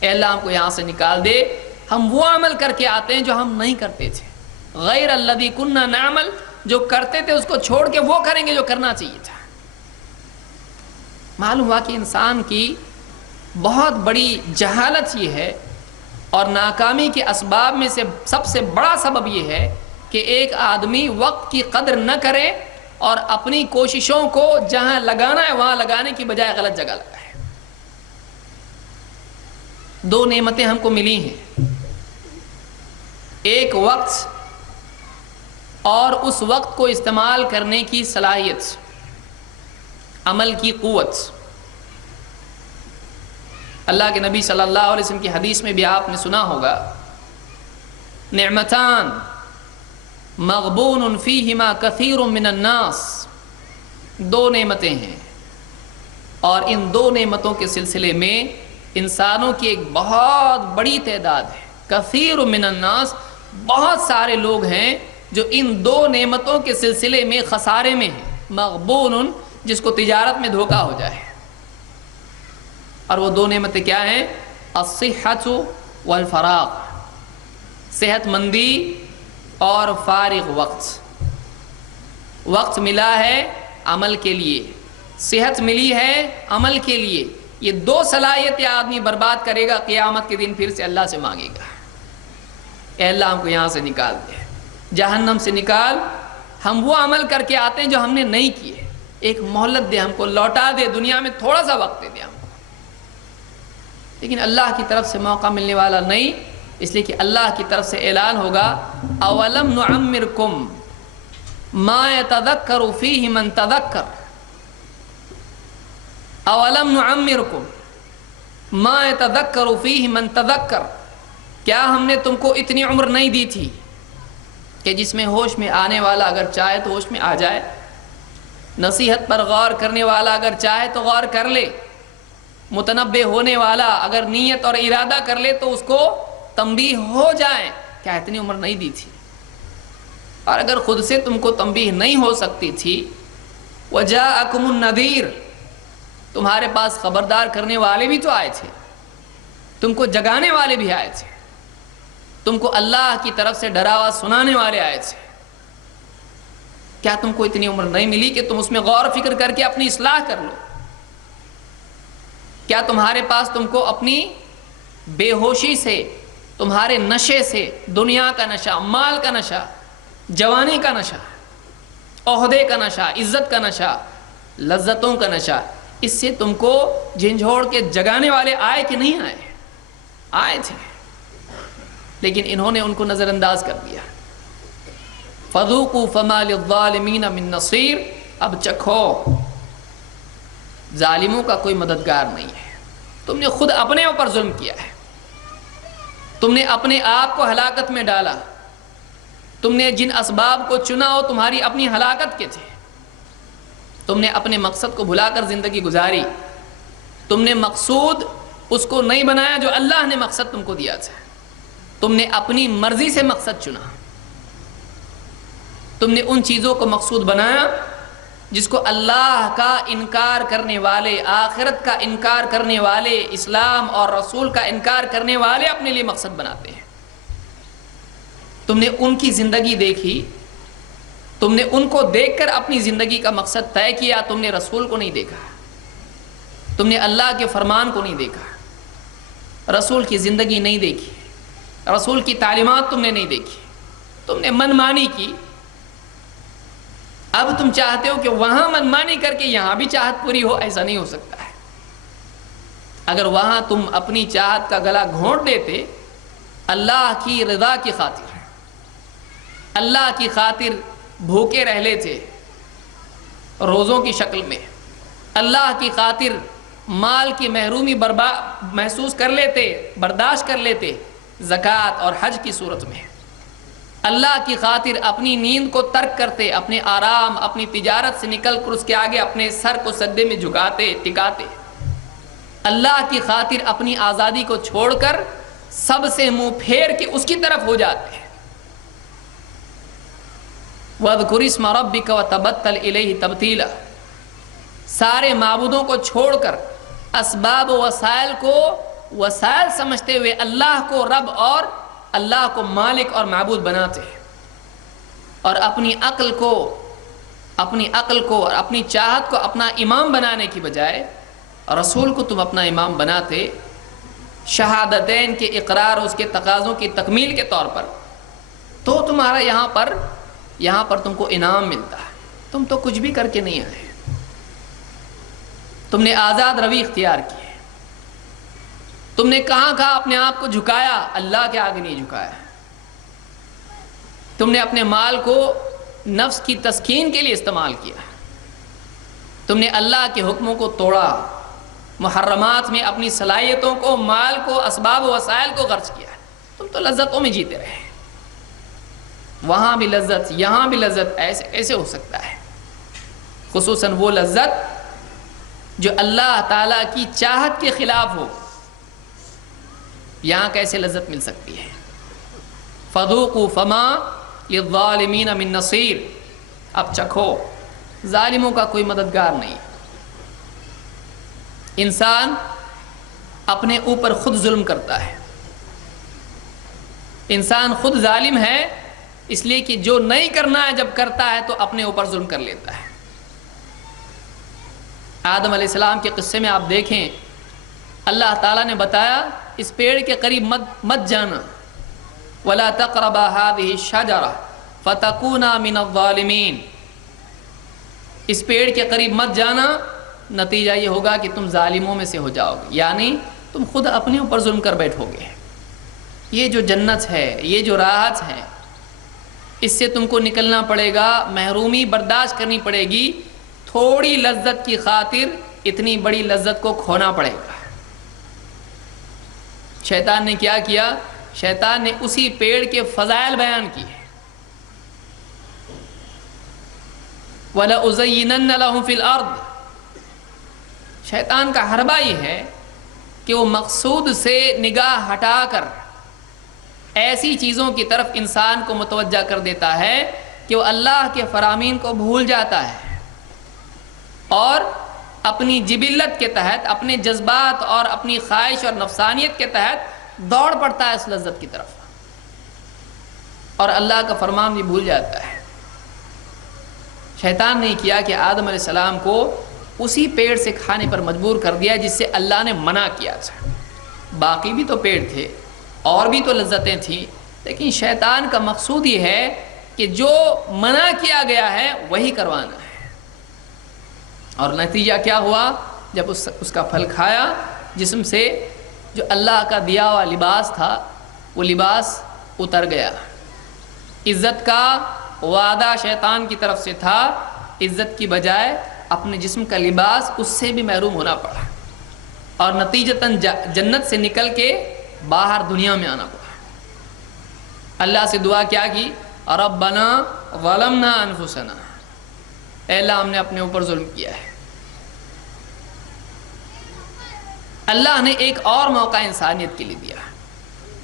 اے اللہ ہم کو یہاں سے نکال دے، ہم وہ عمل کر کے آتے ہیں جو ہم نہیں کرتے تھے، غیر الذی کننا نعمل، جو کرتے تھے اس کو چھوڑ کے وہ کریں گے جو کرنا چاہیے تھا۔ معلوم ہوا کہ انسان کی بہت بڑی جہالت یہ ہے، اور ناکامی کے اسباب میں سے سب سے بڑا سبب یہ ہے کہ ایک آدمی وقت کی قدر نہ کرے اور اپنی کوششوں کو جہاں لگانا ہے وہاں لگانے کی بجائے غلط جگہ لگائے۔ دو نعمتیں ہم کو ملی ہیں، ایک وقت اور اس وقت کو استعمال کرنے کی صلاحیت، عمل کی قوت۔ اللہ کے نبی صلی اللہ علیہ وسلم کی حدیث میں بھی آپ نے سنا ہوگا، نعمتان مغبون فیہما کثیر من الناس، دو نعمتیں ہیں، اور ان دو نعمتوں کے سلسلے میں انسانوں کی ایک بہت بڑی تعداد ہے، کثیر من الناس، بہت سارے لوگ ہیں جو ان دو نعمتوں کے سلسلے میں خسارے میں ہیں، مغبون جس کو تجارت میں دھوکہ ہو جائے، اور وہ دو نعمتیں کیا ہیں؟ الصحۃ والفراغ، صحت مندی اور فارغ وقت۔ وقت ملا ہے عمل کے لیے، صحت ملی ہے عمل کے لیے، یہ دو صلاحیتیں آدمی برباد کرے گا، قیامت کے دن پھر سے اللہ سے مانگے گا، اے اللہ ہم کو یہاں سے نکال دے۔ جہنم سے نکال، ہم وہ عمل کر کے آتے ہیں جو ہم نے نہیں کیے، ایک مہلت دے ہم کو، لوٹا دے، دنیا میں تھوڑا سا وقت دے ہم کو۔ لیکن اللہ کی طرف سے موقع ملنے والا نہیں، اس لیے کہ اللہ کی طرف سے اعلان ہوگا اولم نعمرکم ما یتذکر فیہ من تذکر، اولم نعمرکم ما یتذکر فیہ من تذکر، کیا ہم نے تم کو اتنی عمر نہیں دی تھی کہ جس میں ہوش میں آنے والا اگر چاہے تو ہوش میں آ جائے، نصیحت پر غور کرنے والا اگر چاہے تو غور کر لے، متنبہ ہونے والا اگر نیت اور ارادہ کر لے تو اس کو تنبیہ ہو جائے، کیا اتنی عمر نہیں دی تھی؟ اور اگر خود سے تم کو تنبیہ نہیں ہو سکتی تھی، وجاءکم النذیر، تمہارے پاس خبردار کرنے والے بھی تو آئے تھے، تم کو جگانے والے بھی آئے تھے، تم کو اللہ کی طرف سے ڈراوا سنانے والے آئے تھے، کیا تم کو اتنی عمر نہیں ملی کہ تم اس میں غور و فکر کر کے اپنی اصلاح کر لو؟ کیا تمہارے پاس تم کو اپنی بے ہوشی سے، تمہارے نشے سے، دنیا کا نشہ، مال کا نشہ، جوانی کا نشہ، عہدے کا نشہ، عزت کا نشہ، لذتوں کا نشہ، اس سے تم کو جھنجھوڑ کے جگانے والے آئے کہ نہیں آئے؟ آئے تھے، لیکن انہوں نے ان کو نظر انداز کر دیا۔ فذوقوا فما للظالمین من نصیر، اب چکھو، ظالموں کا کوئی مددگار نہیں ہے، تم نے خود اپنے اوپر ظلم کیا ہے، تم نے اپنے آپ کو ہلاکت میں ڈالا، تم نے جن اسباب کو چنا وہ تمہاری اپنی ہلاکت کے تھے، تم نے اپنے مقصد کو بھلا کر زندگی گزاری، تم نے مقصود اس کو نہیں بنایا جو اللہ نے مقصد تم کو دیا تھا، تم نے اپنی مرضی سے مقصد چنا، تم نے ان چیزوں کو مقصود بنایا جس کو اللہ کا انکار کرنے والے، آخرت کا انکار کرنے والے، اسلام اور رسول کا انکار کرنے والے اپنے لیے مقصد بناتے ہیں۔ تم نے ان کی زندگی دیکھی، تم نے ان کو دیکھ کر اپنی زندگی کا مقصد طے کیا، تم نے رسول کو نہیں دیکھا، تم نے اللہ کے فرمان کو نہیں دیکھا، رسول کی زندگی نہیں دیکھی، رسول کی تعلیمات تم نے نہیں دیکھی، تم نے من مانی کی۔ اب تم چاہتے ہو کہ وہاں من مانی کر کے یہاں بھی چاہت پوری ہو، ایسا نہیں ہو سکتا ہے۔ اگر وہاں تم اپنی چاہت کا گلا گھونٹ دیتے، اللہ کی رضا کی خاطر، اللہ کی خاطر بھوکے رہ لیتے روزوں کی شکل میں، اللہ کی خاطر مال کی محرومی محسوس کر لیتے، برداشت کر لیتے زکوٰۃ اور حج کی صورت میں، اللہ کی خاطر اپنی نیند کو ترک کرتے، اپنے آرام، اپنی تجارت سے نکل کر اس کے آگے اپنے سر کو سجدے میں جھکاتے، ٹکاتے، اللہ کی خاطر اپنی آزادی کو چھوڑ کر سب سے منہ پھیر کے اس کی طرف ہو جاتے ہیں۔ وَاذْكُرِ اسْمَ رَبِّكَ وَتَبَتَّلْ إِلَيْهِ تَبْتِيلًا، سارے معبودوں کو چھوڑ کر اسباب و وسائل کو وسائل سمجھتے ہوئے اللہ کو رب اور اللہ کو مالک اور معبود بناتے ہیں، اور اپنی عقل کو اور اپنی چاہت کو اپنا امام بنانے کی بجائے رسول کو تم اپنا امام بناتے، شہادتین کے اقرار اور اس کے تقاضوں کی تکمیل کے طور پر، تو تمہارا یہاں پر تم کو انعام ملتا ہے۔ تم تو کچھ بھی کر کے نہیں آئے، تم نے آزاد روی اختیار کی، تم نے کہاں اپنے آپ کو جھکایا، اللہ کے آگے نہیں جھکایا، تم نے اپنے مال کو نفس کی تسکین کے لیے استعمال کیا، تم نے اللہ کے حکموں کو توڑا، محرمات میں اپنی صلاحیتوں کو، مال کو، اسباب و وسائل کو خرچ کیا، تم تو لذتوں میں جیتے رہے، وہاں بھی لذت یہاں بھی لذت، ایسے کیسے ہو سکتا ہے؟ خصوصاً وہ لذت جو اللہ تعالیٰ کی چاہت کے خلاف ہو، یہاں کیسے لذت مل سکتی ہے؟ فذوقوا فما للظالمین من نصیر، اب چکھو، ظالموں کا کوئی مددگار نہیں۔ انسان اپنے اوپر خود ظلم کرتا ہے، انسان خود ظالم ہے، اس لیے کہ جو نہیں کرنا ہے جب کرتا ہے تو اپنے اوپر ظلم کر لیتا ہے۔ آدم علیہ السلام کے قصے میں آپ دیکھیں، اللہ تعالیٰ نے بتایا اس پیڑ کے قریب مت جانا، وَلَا تَقْرَبَا هَذِهِ الشَّجَرَةَ فتکونا من الظالمین، اس پیڑ کے قریب مت جانا، نتیجہ یہ ہوگا کہ تم ظالموں میں سے ہو جاؤ گے، یعنی تم خود اپنے اوپر ظلم کر بیٹھو گے۔ یہ جو جنت ہے، یہ جو راحت ہے، اس سے تم کو نکلنا پڑے گا، محرومی برداشت کرنی پڑے گی، تھوڑی لذت کی خاطر اتنی بڑی لذت کو کھونا پڑے گا۔ شیطان نے کیا کیا؟ شیطان نے اسی پیڑ کے فضائل بیان کیے۔ وَلَأُزَيِّنَنَّ لَهُمْ فِي الْأَرْضِ، شیطان کا حربہ یہ ہے کہ وہ مقصود سے نگاہ ہٹا کر ایسی چیزوں کی طرف انسان کو متوجہ کر دیتا ہے کہ وہ اللہ کے فرامین کو بھول جاتا ہے اور اپنی جبلت کے تحت، اپنے جذبات اور اپنی خواہش اور نفسانیت کے تحت دوڑ پڑتا ہے اس لذت کی طرف، اور اللہ کا فرمان بھی بھول جاتا ہے۔ شیطان نے کیا کہ آدم علیہ السلام کو اسی پیڑ سے کھانے پر مجبور کر دیا جس سے اللہ نے منع کیا تھا۔ باقی بھی تو پیڑ تھے اور بھی تو لذتیں تھیں، لیکن شیطان کا مقصود یہ ہے کہ جو منع کیا گیا ہے وہی کروانا ہے۔ اور نتیجہ کیا ہوا؟ جب اس کا پھل کھایا، جسم سے جو اللہ کا دیا ہوا لباس تھا وہ لباس اتر گیا۔ عزت کا وعدہ شیطان کی طرف سے تھا، عزت کی بجائے اپنے جسم کا لباس اس سے بھی محروم ہونا پڑا، اور نتیجتاً جنت سے نکل کے باہر دنیا میں آنا پڑا۔ اللہ سے دعا کیا کی؟ ربنا ظلمنا انفسنا، اے اللہ ہم نے اپنے اوپر ظلم کیا ہے۔ اللہ نے ایک اور موقع انسانیت کے لیے دیا۔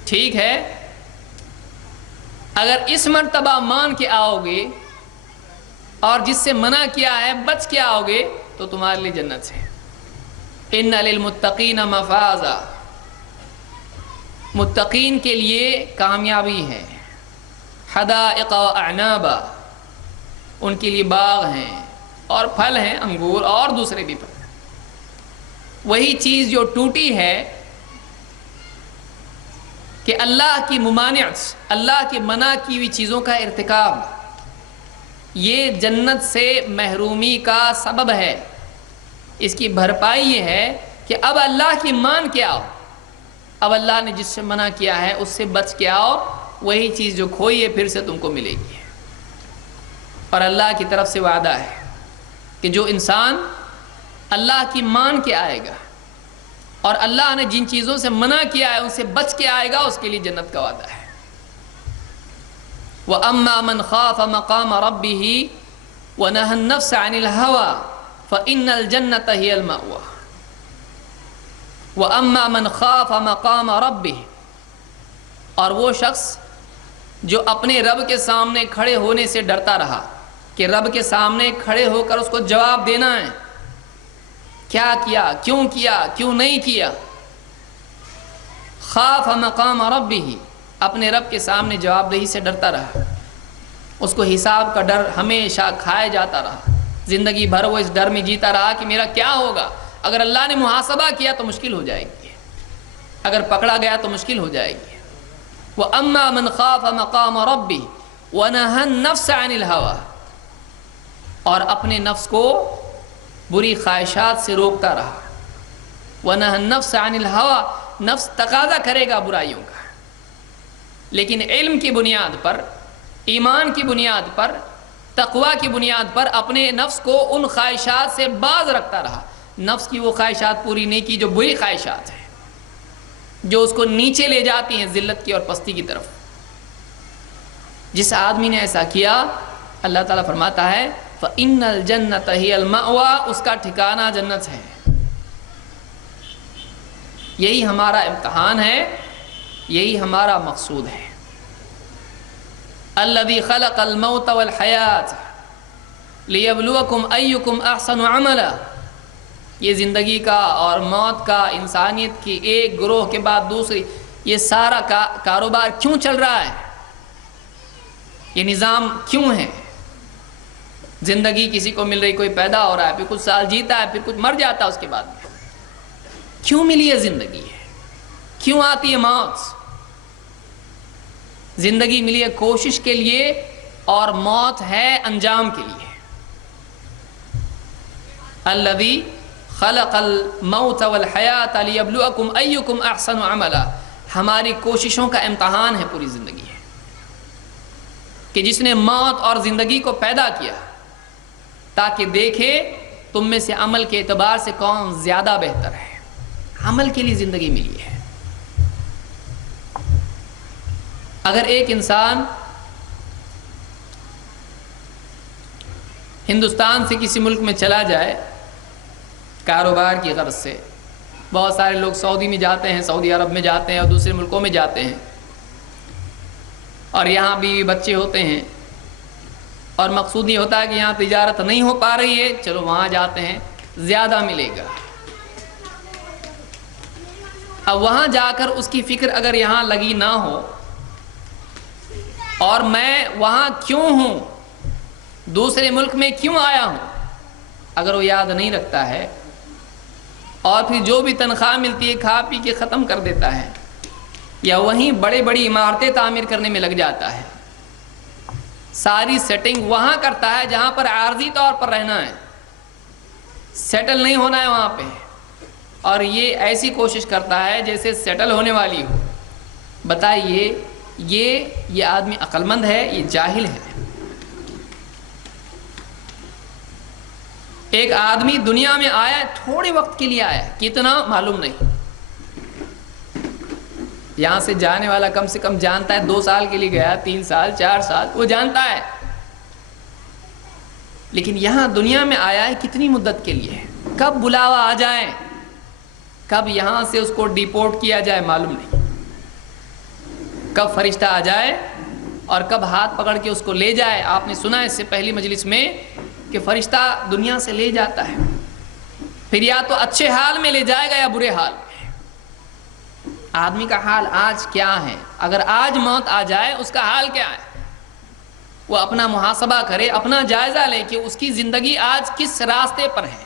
ٹھیک ہے، اگر اس مرتبہ مان کے آؤ گے اور جس سے منع کیا ہے بچ کے آؤ گے تو تمہارے لیے جنت ہے۔ ان للمتقین مفازا، متقین کے لیے کامیابی ہے۔ حدائق و اعنابا، ان کے لیے باغ ہیں اور پھل ہیں، انگور اور دوسرے بھی پھل۔ وہی چیز جو ٹوٹی ہے کہ اللہ کی ممانعت، اللہ کی منع کی ہوئی چیزوں کا ارتکاب، یہ جنت سے محرومی کا سبب ہے۔ اس کی بھرپائی یہ ہے کہ اب اللہ کی مان کے آؤ، اب اللہ نے جس سے منع کیا ہے اس سے بچ کے آؤ، وہی چیز جو کھوئی ہے پھر سے تم کو ملے گی۔ اور اللہ کی طرف سے وعدہ ہے کہ جو انسان اللہ کی مان کے آئے گا اور اللہ نے جن چیزوں سے منع کیا ہے ان سے بچ کے آئے گا، اس کے لیے جنت کا وعدہ ہے۔ وَأَمَّا مَنْ خَافَ مَقَامَ رَبِّهِ وَنَهَى النَّفْسَ عَنِ الْهَوَىٰ فَإِنَّ الْجَنَّةَ هِيَ الْمَأْوَىٰ۔ وَأَمَّا مَنْ خَافَ مَقَامَ رَبِّهِ، اور وہ شخص جو اپنے رب کے سامنے کھڑے ہونے سے ڈرتا رہا کہ رب کے سامنے کھڑے ہو کر اس کو جواب دینا ہے، کیا کیا، کیوں نہیں کیا۔ خاف مقام ربہ، اپنے رب کے سامنے جواب دہی سے ڈرتا رہا، اس کو حساب کا ڈر ہمیشہ کھائے جاتا رہا، زندگی بھر وہ اس ڈر میں جیتا رہا کہ میرا کیا ہوگا، اگر اللہ نے محاسبہ کیا تو مشکل ہو جائے گی، اگر پکڑا گیا تو مشکل ہو جائے گی۔ وَأَمَّا مَنْ خَافَ مَقَامَ رَبِّهِ وَنَهَى النَّفْسَ عَنِ الْهَوَىٰ، اور اپنے نفس کو بری خواہشات سے روکتا رہا۔ وَنَهَى النَّفْسَ عَنِ الْهَوَىٰ، نفس تقاضا کرے گا برائیوں کا، لیکن علم کی بنیاد پر، ایمان کی بنیاد پر، تقوی کی بنیاد پر اپنے نفس کو ان خواہشات سے باز رکھتا رہا۔ نفس کی وہ خواہشات پوری نہیں کی جو بری خواہشات ہیں، جو اس کو نیچے لے جاتی ہیں ذلت کی اور پستی کی طرف۔ جس آدمی نے ایسا کیا، اللہ تعالیٰ فرماتا ہے فَإِنَّ الْجَنَّةَ هِيَ الْمَأْوَىٰ، اس کا ٹھکانہ جنت ہے۔ یہی ہمارا امتحان ہے، یہی ہمارا مقصود ہے۔ الَّذِي خَلَقَ الْمَوْتَ وَالْحَيَاةَ لِيَبْلُوَكُمْ أَيُّكُمْ أَحْسَنُ عَمَلًا، یہ زندگی کا اور موت کا، انسانیت کی ایک گروہ کے بعد دوسری، یہ سارا کاروبار کیوں چل رہا ہے، یہ نظام کیوں ہے؟ زندگی کسی کو مل رہی، کوئی پیدا ہو رہا ہے، پھر کچھ سال جیتا ہے، پھر کچھ مر جاتا ہے اس کے بعد میں۔ کیوں ملی ہے زندگی ہے؟ کیوں آتی ہے موت؟ زندگی ملی ہے کوشش کے لیے اور موت ہے انجام کے لیے. الذی خلق الموت والحیات لیبلوکم ایکم احسن عملا. ہماری کوششوں کا امتحان ہے پوری زندگی ہے کہ جس نے موت اور زندگی کو پیدا کیا تاکہ دیکھے تم میں سے عمل کے اعتبار سے کون زیادہ بہتر ہے. عمل کے لیے زندگی ملی ہے. اگر ایک انسان ہندوستان سے کسی ملک میں چلا جائے کاروبار کی غرض سے، بہت سارے لوگ سعودی میں جاتے ہیں، سعودی عرب میں جاتے ہیں اور دوسرے ملکوں میں جاتے ہیں، اور یہاں بیوی بچے ہوتے ہیں، اور مقصود یہ ہوتا ہے کہ یہاں تجارت نہیں ہو پا رہی ہے، چلو وہاں جاتے ہیں زیادہ ملے گا. اب وہاں جا کر اس کی فکر اگر یہاں لگی نہ ہو، اور میں وہاں کیوں ہوں، دوسرے ملک میں کیوں آیا ہوں، اگر وہ یاد نہیں رکھتا ہے اور پھر جو بھی تنخواہ ملتی ہے کھا پی کے ختم کر دیتا ہے، یا وہیں بڑے بڑی عمارتیں تعمیر کرنے میں لگ جاتا ہے، ساری سیٹنگ وہاں کرتا ہے جہاں پر عارضی طور پر رہنا ہے، سیٹل نہیں ہونا ہے وہاں پہ، اور یہ ایسی کوشش کرتا ہے جیسے سیٹل ہونے والی ہو. بتائیے یہ آدمی عقل مند ہے، یہ جاہل ہے. ایک آدمی دنیا میں آیا تھوڑے وقت کے لیے آیا، کتنا معلوم نہیں. یہاں سے جانے والا کم سے کم جانتا ہے 2 سال کے لیے گیا، 3 سال 4 سال وہ جانتا ہے، لیکن یہاں دنیا میں آیا ہے کتنی مدت کے لیے، کب بلاوا آ جائے، کب یہاں سے اس کو ڈیپورٹ کیا جائے معلوم نہیں، کب فرشتہ آ جائے اور کب ہاتھ پکڑ کے اس کو لے جائے. آپ نے سنا اس سے پہلی مجلس میں کہ فرشتہ دنیا سے لے جاتا ہے، پھر یا تو اچھے حال میں لے جائے گا یا برے حال میں. آدمی کا حال آج کیا ہے؟ اگر آج موت آ جائے اس کا حال کیا ہے؟ وہ اپنا محاسبہ کرے، اپنا جائزہ لے کہ اس کی زندگی آج کس راستے پر ہے،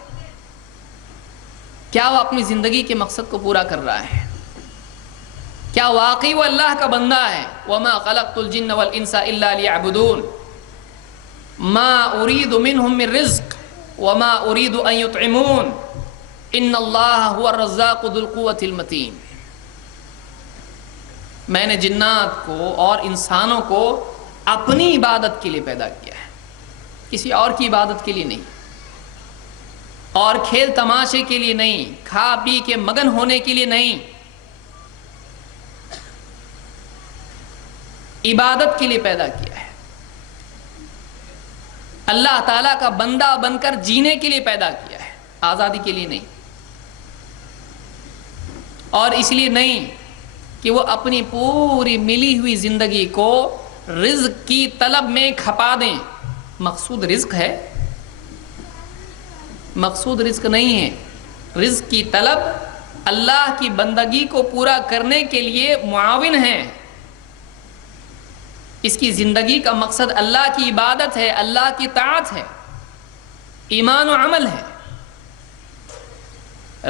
کیا وہ اپنی زندگی کے مقصد کو پورا کر رہا ہے، کیا واقعی وہ اللہ کا بندہ ہے. وَمَا خَلَقْتُ الْجِنَّ وَالْإِنسَ إِلَّا لِيَعْبُدُونَ مَا أُرِيدُ مِنْهُمْ مِنْ رِزْقٍ وَمَا أُرِيدُ أَنْ يُطْعِمُونَ إِنَّ اللَّهَ هُوَ الرَّزَّاقُ ذُو الْقُوَّةِ الْمَتِينُ. میں نے جنات کو اور انسانوں کو اپنی عبادت کے لیے پیدا کیا ہے، کسی اور کی عبادت کے لیے نہیں، اور کھیل تماشے کے لیے نہیں، کھا پی کے مگن ہونے کے لیے نہیں، عبادت کے لیے پیدا کیا ہے. اللہ تعالیٰ کا بندہ بن کر جینے کے لیے پیدا کیا ہے، آزادی کے لیے نہیں. اور اس لیے نہیں کہ وہ اپنی پوری ملی ہوئی زندگی کو رزق کی طلب میں کھپا دیں. مقصود رزق ہے، مقصود رزق نہیں ہے. رزق کی طلب اللہ کی بندگی کو پورا کرنے کے لیے معاون ہے. اس کی زندگی کا مقصد اللہ کی عبادت ہے، اللہ کی طاعت ہے، ایمان و عمل ہے.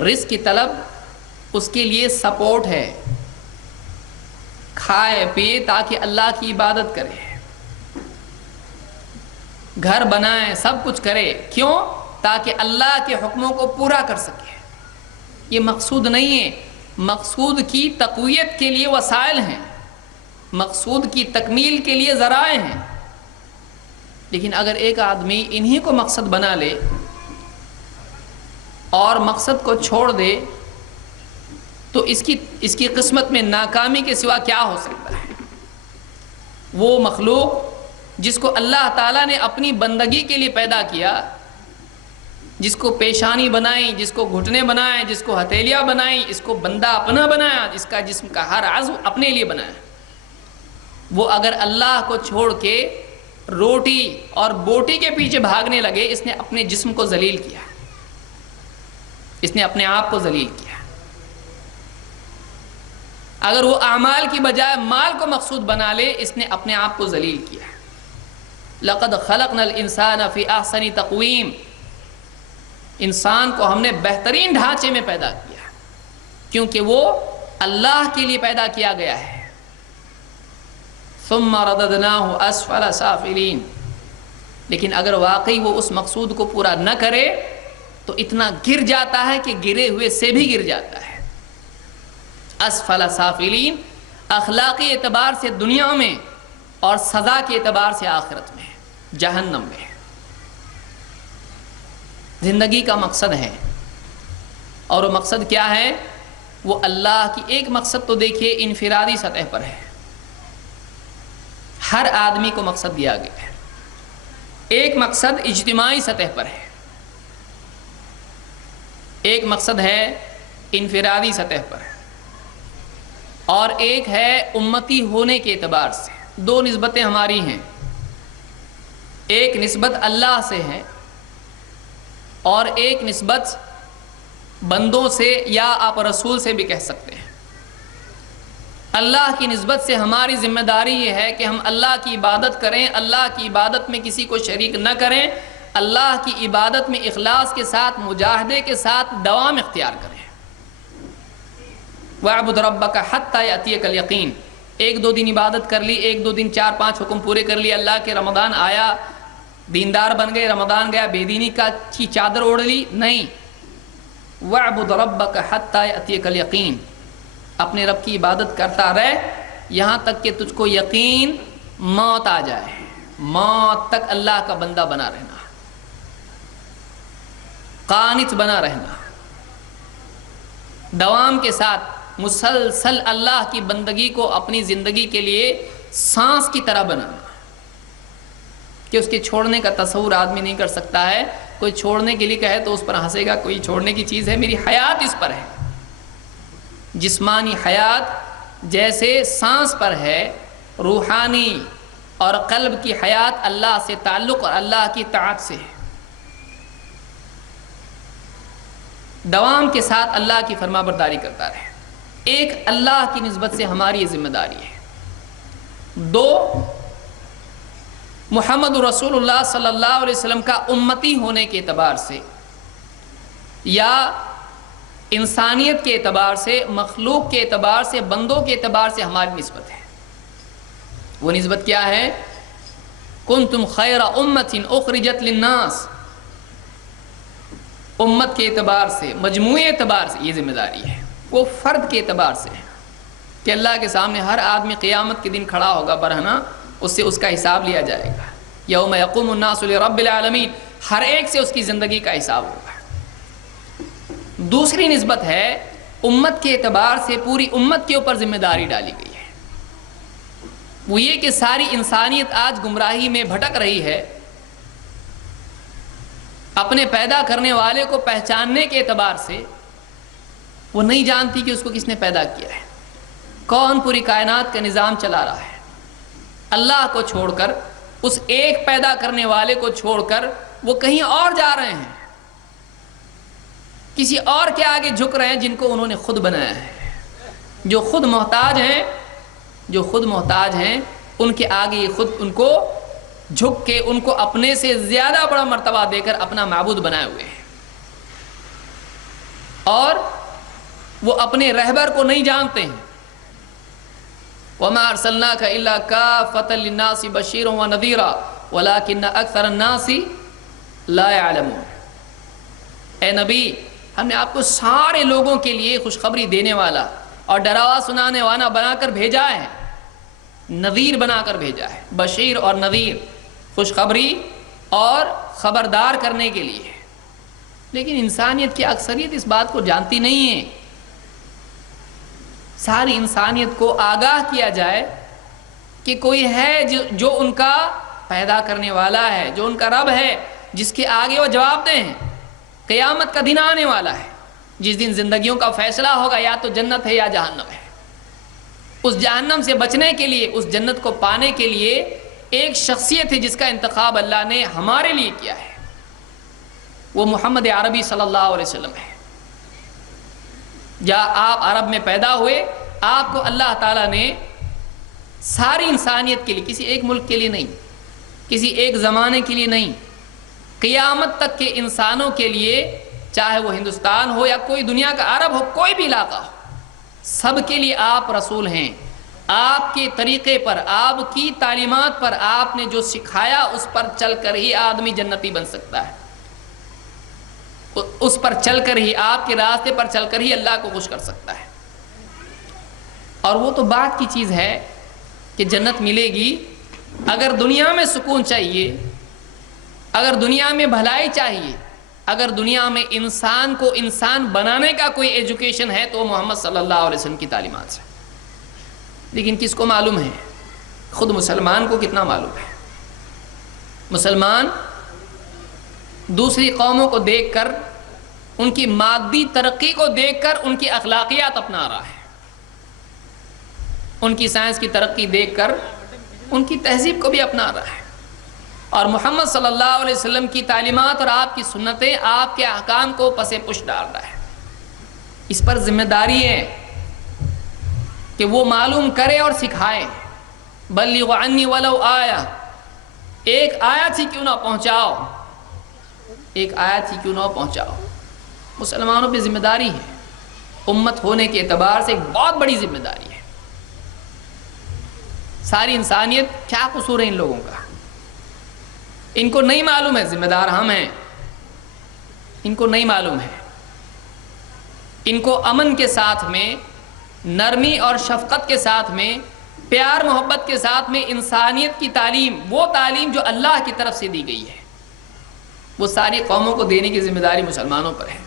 رزق کی طلب اس کے لیے سپورٹ ہے، کھائے پیے تاکہ اللہ کی عبادت کرے، گھر بنائے، سب کچھ کرے. کیوں؟ تاکہ اللہ کے حکموں کو پورا کر سکے. یہ مقصود نہیں ہے. مقصود کی تقویت کے لیے وسائل ہیں، مقصود کی تکمیل کے لیے ذرائع ہیں. لیکن اگر ایک آدمی انہی کو مقصد بنا لے اور مقصد کو چھوڑ دے تو اس کی قسمت میں ناکامی کے سوا کیا ہو سکتا ہے؟ وہ مخلوق جس کو اللہ تعالیٰ نے اپنی بندگی کے لیے پیدا کیا، جس کو پیشانی بنائی، جس کو گھٹنے بنائے، جس کو ہتھیلیاں بنائی، اس کو بندہ اپنا بنایا، اس کا جسم کا ہر عضو اپنے لیے بنایا، وہ اگر اللہ کو چھوڑ کے روٹی اور بوٹی کے پیچھے بھاگنے لگے، اس نے اپنے جسم کو ذلیل کیا، اس نے اپنے آپ کو ذلیل کیا. اگر وہ اعمال کی بجائے مال کو مقصود بنا لے، اس نے اپنے آپ کو ذلیل کیا. لقد خلقنا الانسان فی احسن تقویم. انسان کو ہم نے بہترین ڈھانچے میں پیدا کیا کیونکہ وہ اللہ کے لیے پیدا کیا گیا ہے. ثم رددناه اسفل سافلین. لیکن اگر واقعی وہ اس مقصود کو پورا نہ کرے تو اتنا گر جاتا ہے کہ گرے ہوئے سے بھی گر جاتا ہے. اسفل سافلین اخلاقی اعتبار سے دنیا میں اور سزا کے اعتبار سے آخرت میں، جہنم میں. زندگی کا مقصد ہے، اور وہ مقصد کیا ہے؟ وہ اللہ کی ایک مقصد تو دیکھیے انفرادی سطح پر ہے، ہر آدمی کو مقصد دیا گیا ہے. ایک مقصد اجتماعی سطح پر ہے، ایک مقصد ہے انفرادی سطح پر، اور ایک ہے امتی ہونے کے اعتبار سے. دو نسبتیں ہماری ہیں، ایک نسبت اللہ سے ہے اور ایک نسبت بندوں سے، یا آپ رسول سے بھی کہہ سکتے ہیں. اللہ کی نسبت سے ہماری ذمہ داری یہ ہے کہ ہم اللہ کی عبادت کریں، اللہ کی عبادت میں کسی کو شریک نہ کریں، اللہ کی عبادت میں اخلاص کے ساتھ، مجاہدے کے ساتھ دوام اختیار کریں. وَاعْبُدْ رَبَّكَ حَتَّى يَأْتِيَكَ الْيَقِينُ. ایک دو دن عبادت کر لی، ایک دو دن 4-5 حکم پورے کر لیے، اللہ کے رمضان آیا دیندار بن گئے، رمضان گیا بے دینی کی چادر اوڑھ لی، نہیں. وَاعْبُدْ رَبَّكَ حَتَّى يَأْتِيَكَ الْيَقِينُ. اپنے رب کی عبادت کرتا رہ یہاں تک کہ تجھ کو یقین موت آ جائے. موت تک اللہ کا بندہ بنا رہنا، قانت بنا رہنا، دوام کے ساتھ مسلسل اللہ کی بندگی کو اپنی زندگی کے لیے سانس کی طرح بنانا کہ اس کے چھوڑنے کا تصور آدمی نہیں کر سکتا ہے. کوئی چھوڑنے کے لیے کہے تو اس پر ہنسے گا، کوئی چھوڑنے کی چیز ہے، میری حیات اس پر ہے. جسمانی حیات جیسے سانس پر ہے، روحانی اور قلب کی حیات اللہ سے تعلق اور اللہ کی طاعت سے ہے. دوام کے ساتھ اللہ کی فرما برداری کرتا رہے. ایک اللہ کی نسبت سے ہماری یہ ذمہ داری ہے. دو، محمد رسول اللہ صلی اللہ علیہ وسلم کا امتی ہونے کے اعتبار سے یا انسانیت کے اعتبار سے، مخلوق کے اعتبار سے، بندوں کے اعتبار سے ہماری نسبت ہے. وہ نسبت کیا ہے؟ کنتم خیر امۃ اخرجت للناس. امت کے اعتبار سے، مجموعی اعتبار سے یہ ذمہ داری ہے. وہ فرد کے اعتبار سے ہے کہ اللہ کے سامنے ہر آدمی قیامت کے دن کھڑا ہوگا برہنہ، اس سے اس کا حساب لیا جائے گا. یوم یقوم الناس لرب العالمین. ہر ایک سے اس کی زندگی کا حساب ہوگا. دوسری نسبت ہے امت کے اعتبار سے پوری امت کے اوپر ذمہ داری ڈالی گئی ہے. وہ یہ کہ ساری انسانیت آج گمراہی میں بھٹک رہی ہے. اپنے پیدا کرنے والے کو پہچاننے کے اعتبار سے وہ نہیں جانتی کہ اس کو کس نے پیدا کیا ہے، کون پوری کائنات کا نظام چلا رہا ہے. اللہ کو چھوڑ کر، اس ایک پیدا کرنے والے کو چھوڑ کر وہ کہیں اور جا رہے ہیں، کسی اور کے آگے جھک رہے ہیں جن کو انہوں نے خود بنایا ہے. جو خود محتاج ہیں ان کے آگے یہ خود ان کو جھک کے ان کو اپنے سے زیادہ بڑا مرتبہ دے کر اپنا معبود بنائے ہوئے ہیں، اور وہ اپنے رہبر کو نہیں جانتے ہیں. وَمَا أَرْسَلْنَاكَ إِلَّا كَافَّةً لِلنَّاسِ بَشِيرًا وَنَذِيرًا وَلَكِنَّ أَكْثَرَ النَّاسِ لَا يَعْلَمُونَ. اے نبی، ہم نے آپ کو سارے لوگوں کے لیے خوشخبری دینے والا اور ڈراوا سنانے والا بنا کر بھیجا ہے، نذیر بنا کر بھیجا ہے. بشیر اور نذیر، خوشخبری اور خبردار کرنے کے لیے. لیکن انسانیت کی اکثریت اس بات کو جانتی نہیں ہے. ساری انسانیت کو آگاہ کیا جائے کہ کوئی ہے جو ان کا پیدا کرنے والا ہے، جو ان کا رب ہے، جس کے آگے وہ جواب دیں. قیامت کا دن آنے والا ہے جس دن زندگیوں کا فیصلہ ہوگا، یا تو جنت ہے یا جہنم ہے. اس جہنم سے بچنے کے لیے، اس جنت کو پانے کے لیے ایک شخصیت ہے جس کا انتخاب اللہ نے ہمارے لیے کیا ہے. وہ محمد عربی صلی اللہ علیہ وسلم ہے. یا آپ عرب میں پیدا ہوئے، آپ کو اللہ تعالیٰ نے ساری انسانیت کے لیے، کسی ایک ملک کے لیے نہیں، کسی ایک زمانے کے لیے نہیں، قیامت تک کے انسانوں کے لیے، چاہے وہ ہندوستان ہو یا کوئی دنیا کا عرب ہو، کوئی بھی علاقہ ہو، سب کے لیے آپ رسول ہیں. آپ کے طریقے پر، آپ کی تعلیمات پر، آپ نے جو سکھایا اس پر چل کر ہی آدمی جنتی بن سکتا ہے، اس پر چل کر ہی، آپ کے راستے پر چل کر ہی اللہ کو خوش کر سکتا ہے۔ اور وہ تو بات کی چیز ہے کہ جنت ملے گی، اگر دنیا میں سکون چاہیے، اگر دنیا میں بھلائی چاہیے، اگر دنیا میں انسان کو انسان بنانے کا کوئی ایجوکیشن ہے تو محمد صلی اللہ علیہ وسلم کی تعلیمات سے۔ لیکن کس کو معلوم ہے؟ خود مسلمان کو کتنا معلوم ہے؟ مسلمان دوسری قوموں کو دیکھ کر، ان کی مادی ترقی کو دیکھ کر ان کی اخلاقیات اپنا رہا ہے، ان کی سائنس کی ترقی دیکھ کر ان کی تہذیب کو بھی اپنا رہا ہے، اور محمد صلی اللہ علیہ وسلم کی تعلیمات اور آپ کی سنتیں، آپ کے احکام کو پس پش ڈال رہا ہے۔ اس پر ذمہ داری ہے کہ وہ معلوم کرے اور سکھائے۔ بلغ عنی ولو آیا، ایک آیت ہی کیوں نہ پہنچاؤ، ایک آیت ہی کیوں نہ پہنچاؤ۔ مسلمانوں پہ ذمہ داری ہے، امت ہونے کے اعتبار سے ایک بہت بڑی ذمہ داری ہے۔ ساری انسانیت، کیا قصور ہے ان لوگوں کا؟ ان کو نہیں معلوم ہے ذمہ دار ہم ہیں، ان کو نہیں معلوم ہے۔ ان کو امن کے ساتھ میں، نرمی اور شفقت کے ساتھ میں، پیار محبت کے ساتھ میں انسانیت کی تعلیم، وہ تعلیم جو اللہ کی طرف سے دی گئی ہے، وہ ساری قوموں کو دینے کی ذمہ داری مسلمانوں پر ہے۔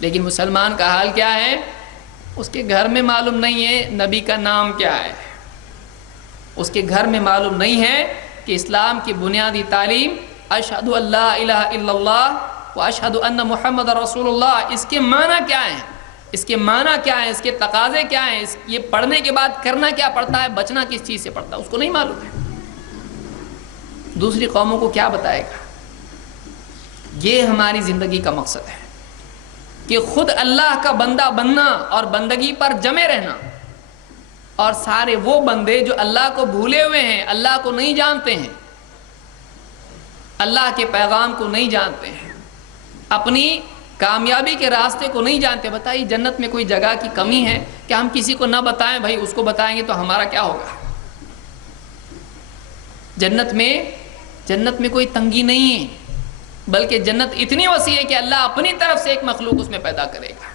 لیکن مسلمان کا حال کیا ہے؟ اس کے گھر میں معلوم نہیں ہے نبی کا نام کیا ہے، اس کے گھر میں معلوم نہیں ہے کہ اسلام کی بنیادی تعلیم اشہد ان لا الہ الا اللہ و اشہد ان محمد رسول اللہ، اس کے معنی کیا ہیں، اس کے معنی کیا ہیں، اس کے تقاضے کیا ہیں، یہ پڑھنے کے بعد کرنا کیا پڑتا ہے، بچنا کس چیز سے پڑتا ہے، اس کو نہیں معلوم ہے۔ دوسری قوموں کو کیا بتائے گا؟ یہ ہماری زندگی کا مقصد ہے کہ خود اللہ کا بندہ بننا اور بندگی پر جمے رہنا، اور سارے وہ بندے جو اللہ کو بھولے ہوئے ہیں، اللہ کو نہیں جانتے ہیں، اللہ کے پیغام کو نہیں جانتے ہیں، اپنی کامیابی کے راستے کو نہیں جانتے۔ بتائیے جنت میں کوئی جگہ کی کمی ہے کہ ہم کسی کو نہ بتائیں؟ بھائی اس کو بتائیں گے تو ہمارا کیا ہوگا؟ جنت میں کوئی تنگی نہیں ہے، بلکہ جنت اتنی وسیع ہے کہ اللہ اپنی طرف سے ایک مخلوق اس میں پیدا کرے گا۔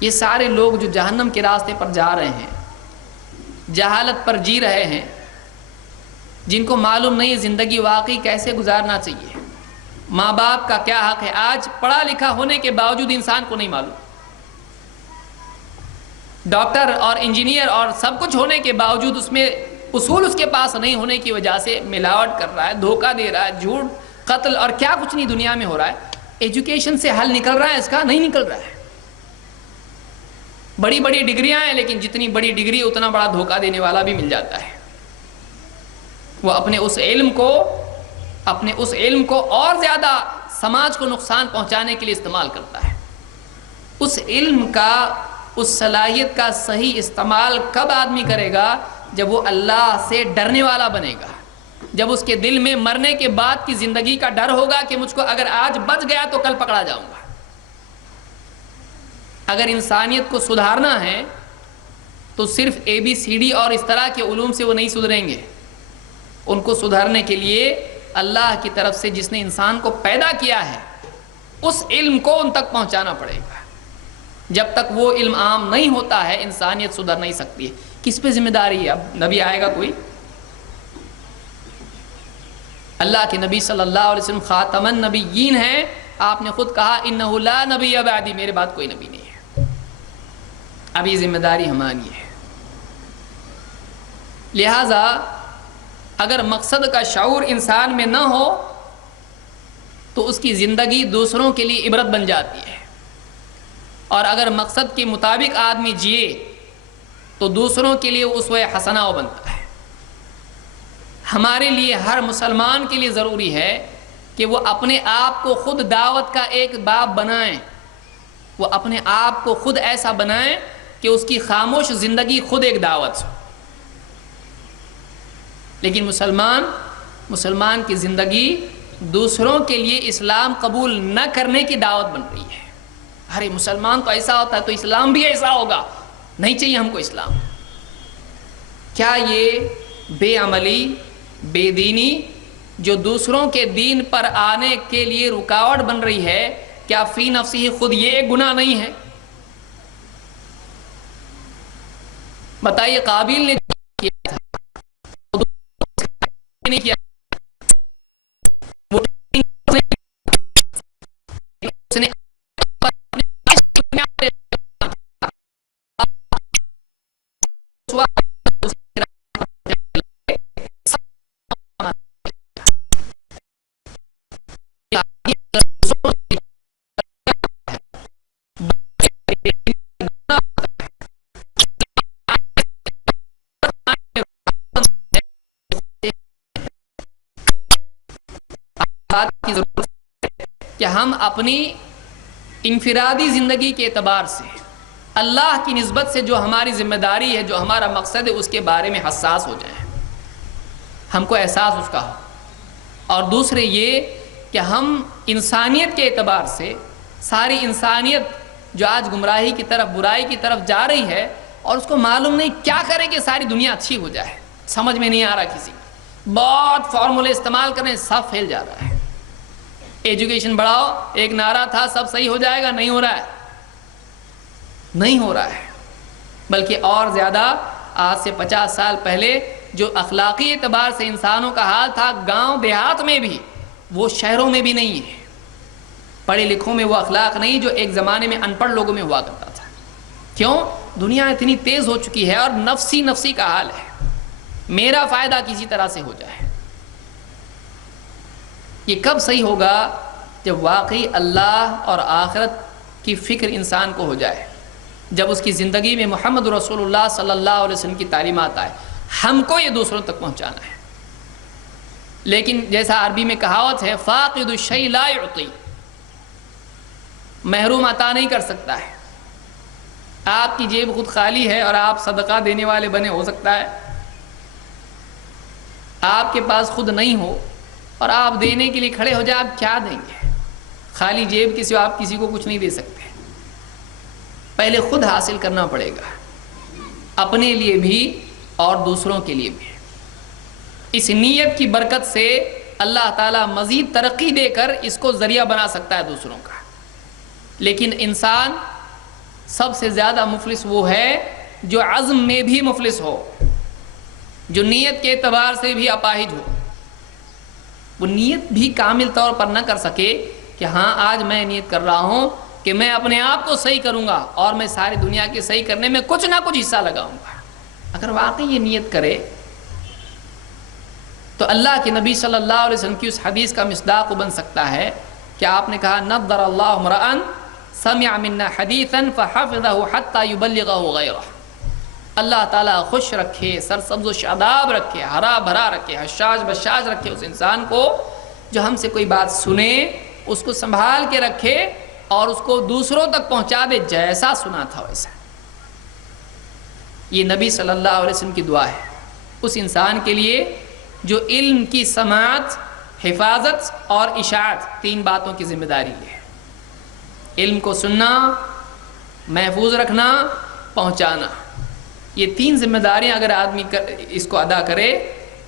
یہ سارے لوگ جو جہنم کے راستے پر جا رہے ہیں، جہالت پر جی رہے ہیں، جن کو معلوم نہیں زندگی واقعی کیسے گزارنا چاہیے، ماں باپ کا کیا حق ہے، آج پڑھا لکھا ہونے کے باوجود انسان کو نہیں معلوم، ڈاکٹر اور انجینئر اور سب کچھ ہونے کے باوجود اس میں اصول اس کے پاس نہیں ہونے کی وجہ سے ملاوٹ کر رہا ہے، دھوکہ دے رہا ہے، جھوٹ، قتل اور کیا کچھ نہیں دنیا میں ہو رہا ہے۔ ایجوکیشن سے حل نکل رہا ہے اس کا؟ نہیں نکل رہا ہے۔ بڑی بڑی ڈگریاں ہیں، لیکن جتنی بڑی ڈگری اتنا بڑا دھوکہ دینے والا بھی مل جاتا ہے۔ وہ اپنے اس علم کو اور زیادہ سماج کو نقصان پہنچانے کے لیے استعمال کرتا ہے۔ اس علم کا، اس صلاحیت کا صحیح استعمال کب آدمی کرے گا؟ جب وہ اللہ سے ڈرنے والا بنے گا، جب اس کے دل میں مرنے کے بعد کی زندگی کا ڈر ہوگا کہ مجھ کو اگر آج بچ گیا تو کل پکڑا جاؤں گا۔ اگر انسانیت کو سدھارنا ہے تو صرف ABCD اور اس طرح کے علوم سے وہ نہیں سدھریں گے، ان کو سدھارنے کے لیے اللہ کی طرف سے جس نے انسان کو پیدا کیا ہے اس علم کو ان تک پہنچانا پڑے گا۔ جب تک وہ علم عام نہیں ہوتا ہے انسانیت سدھر نہیں سکتی ہے۔ کس پہ ذمہ داری ہے؟ اب نبی آئے گا کوئی؟ اللہ کے نبی صلی اللہ علیہ وسلم خاتم النبیین ہیں، آپ نے خود کہا انہ لا نبی بعدی، میرے بعد کوئی نبی نہیں ہے۔ اب یہ ذمہ داری ہماری ہے۔ لہذا اگر مقصد کا شعور انسان میں نہ ہو تو اس کی زندگی دوسروں کے لیے عبرت بن جاتی ہے، اور اگر مقصد کے مطابق آدمی جیے تو دوسروں کے لیے اسوہ حسنہ بنتا ہے۔ ہمارے لیے، ہر مسلمان کے لیے ضروری ہے کہ وہ اپنے آپ کو خود دعوت کا ایک باب بنائیں، وہ اپنے آپ کو خود ایسا بنائیں کہ اس کی خاموش زندگی خود ایک دعوت ہو۔ لیکن مسلمان کی زندگی دوسروں کے لیے اسلام قبول نہ کرنے کی دعوت بن رہی ہے۔ ارے مسلمان تو ایسا ہوتا ہے تو اسلام بھی ایسا ہوگا، نہیں چاہیے ہم کو اسلام۔ کیا یہ بے عملی، بے دینی جو دوسروں کے دین پر آنے کے لیے رکاوٹ بن رہی ہے، کیا فی نفسی خود یہ ایک گناہ نہیں ہے؟ بتائیے، قابیل نے کیا تھا، نہیں کیا، اس نے بات کی ضرورت ہے کہ ہم اپنی انفرادی زندگی کے اعتبار سے اللہ کی نسبت سے جو ہماری ذمہ داری ہے، جو ہمارا مقصد ہے، اس کے بارے میں حساس ہو جائیں، ہم کو احساس اس کا ہو۔ اور دوسرے یہ کہ ہم انسانیت کے اعتبار سے ساری انسانیت جو آج گمراہی کی طرف، برائی کی طرف جا رہی ہے، اور اس کو معلوم نہیں کیا کرے کہ ساری دنیا اچھی ہو جائے، سمجھ میں نہیں آ رہا کسی کو، بہت فارمولے استعمال کرنے، سب پھیل جا رہا ہے۔ ایجوکیشن بڑھاؤ، ایک نعرہ تھا سب صحیح ہو جائے گا، نہیں ہو رہا ہے، نہیں ہو رہا ہے، بلکہ اور زیادہ آج سے 50 سال پہلے جو اخلاقی اعتبار سے انسانوں کا حال تھا گاؤں دیہات میں بھی، وہ شہروں میں بھی نہیں ہے۔ پڑھے لکھوں میں وہ اخلاق نہیں جو ایک زمانے میں ان پڑھ لوگوں میں ہوا کرتا تھا۔ کیوں؟ دنیا اتنی تیز ہو چکی ہے اور نفسی کا حال ہے، میرا فائدہ کسی طرح سے ہو جائے۔ یہ کب صحیح ہوگا؟ جب واقعی اللہ اور آخرت کی فکر انسان کو ہو جائے، جب اس کی زندگی میں محمد رسول اللہ صلی اللہ علیہ وسلم کی تعلیمات آئے، ہم کو یہ دوسروں تک پہنچانا ہے۔ لیکن جیسا عربی میں کہاوت ہے، فاقد الشیء لا یعطی، محروم عطا نہیں کر سکتا ہے۔ آپ کی جیب خود خالی ہے اور آپ صدقہ دینے والے بنے، ہو سکتا ہے آپ کے پاس خود نہیں ہو اور آپ دینے کے لیے کھڑے ہو جائے، آپ کیا دیں گے؟ خالی جیب کی سوا آپ کسی کو کچھ نہیں دے سکتے۔ پہلے خود حاصل کرنا پڑے گا، اپنے لیے بھی اور دوسروں کے لیے بھی۔ اس نیت کی برکت سے اللہ تعالیٰ مزید ترقی دے کر اس کو ذریعہ بنا سکتا ہے دوسروں کا۔ لیکن انسان سب سے زیادہ مفلس وہ ہے جو عزم میں بھی مفلس ہو، جو نیت کے اعتبار سے بھی اپاہج ہو، وہ نیت بھی کامل طور پر نہ کر سکے کہ ہاں آج میں نیت کر رہا ہوں کہ میں اپنے آپ کو صحیح کروں گا اور میں ساری دنیا کے صحیح کرنے میں کچھ نہ کچھ حصہ لگاؤں گا۔ اگر واقعی یہ نیت کرے تو اللہ کے نبی صلی اللہ علیہ وسلم کی اس حدیث کا مصداق بن سکتا ہے کہ آپ نے کہا، نضر اللہ امرأ سمع منا حدیثا فحفظہ حتی یبلغہ غیرہ۔ اللہ تعالیٰ خوش رکھے، سرسبز و شاداب رکھے، ہرا بھرا رکھے، حشاش بشاش رکھے اس انسان کو جو ہم سے کوئی بات سنے، اس کو سنبھال کے رکھے اور اس کو دوسروں تک پہنچا دے جیسا سنا تھا ویسا۔ یہ نبی صلی اللہ علیہ وسلم کی دعا ہے اس انسان کے لیے جو علم کی سماعت، حفاظت اور اشاعت، تین باتوں کی ذمہ داری ہے۔ علم کو سننا، محفوظ رکھنا، پہنچانا، یہ تین ذمہ داریاں اگر آدمی اس کو ادا کرے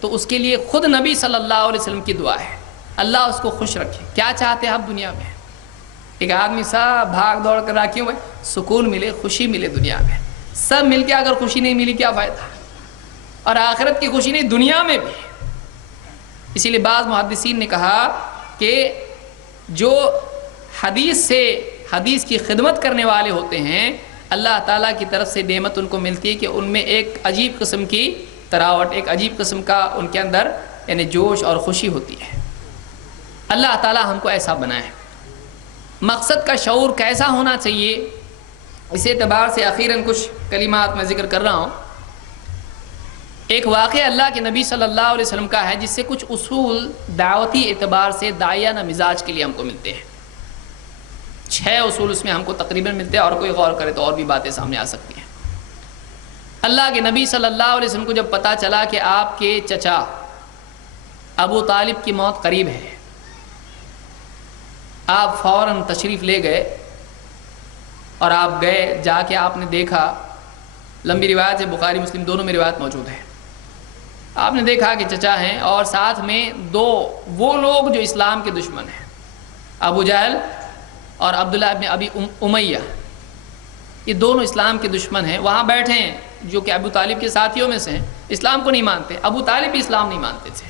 تو اس کے لیے خود نبی صلی اللہ علیہ وسلم کی دعا ہے، اللہ اس کو خوش رکھے۔ کیا چاہتے ہیں آپ دنیا میں؟ ایک آدمی سب بھاگ دوڑ کر رہا، کیوں بھائی؟ سکون ملے، خوشی ملے دنیا میں۔ سب مل کے اگر خوشی نہیں ملی کیا فائدہ؟ اور آخرت کی خوشی نہیں، دنیا میں بھی۔ اسی لیے بعض محدثین نے کہا کہ جو حدیث کی خدمت کرنے والے ہوتے ہیں، اللہ تعالیٰ کی طرف سے نعمت ان کو ملتی ہے کہ ان میں ایک عجیب قسم کی تراوٹ، ایک عجیب قسم کا ان کے اندر یعنی جوش اور خوشی ہوتی ہے۔ اللہ تعالیٰ ہم کو ایسا بنائے۔ مقصد کا شعور کیسا ہونا چاہیے، اس اعتبار سے اخیراً کچھ کلمات میں ذکر کر رہا ہوں۔ ایک واقعہ اللہ کے نبی صلی اللہ علیہ وسلم کا ہے جس سے کچھ اصول دعوتی اعتبار سے داعیانہ مزاج کے لیے ہم کو ملتے ہیں۔ 6 اصول اس میں ہم کو تقریباً ملتے ہیں، اور کوئی غور کرے تو اور بھی باتیں سامنے آ سکتی ہیں۔ اللہ کے نبی صلی اللہ علیہ وسلم کو جب پتہ چلا کہ آپ کے چچا ابو طالب کی موت قریب ہے، آپ فوراً تشریف لے گئے اور آپ گئے، جا کے آپ نے دیکھا، لمبی روایت ہے، بخاری مسلم دونوں میں روایت موجود ہے، آپ نے دیکھا کہ چچا ہیں اور ساتھ میں دو وہ لوگ جو اسلام کے دشمن ہیں، ابو جہل اور عبداللہ ابن ابی امیہ، یہ دونوں اسلام کے دشمن ہیں، وہاں بیٹھے ہیں، جو کہ ابو طالب کے ساتھیوں میں سے ہیں، اسلام کو نہیں مانتے، ابو طالب بھی اسلام نہیں مانتے تھے،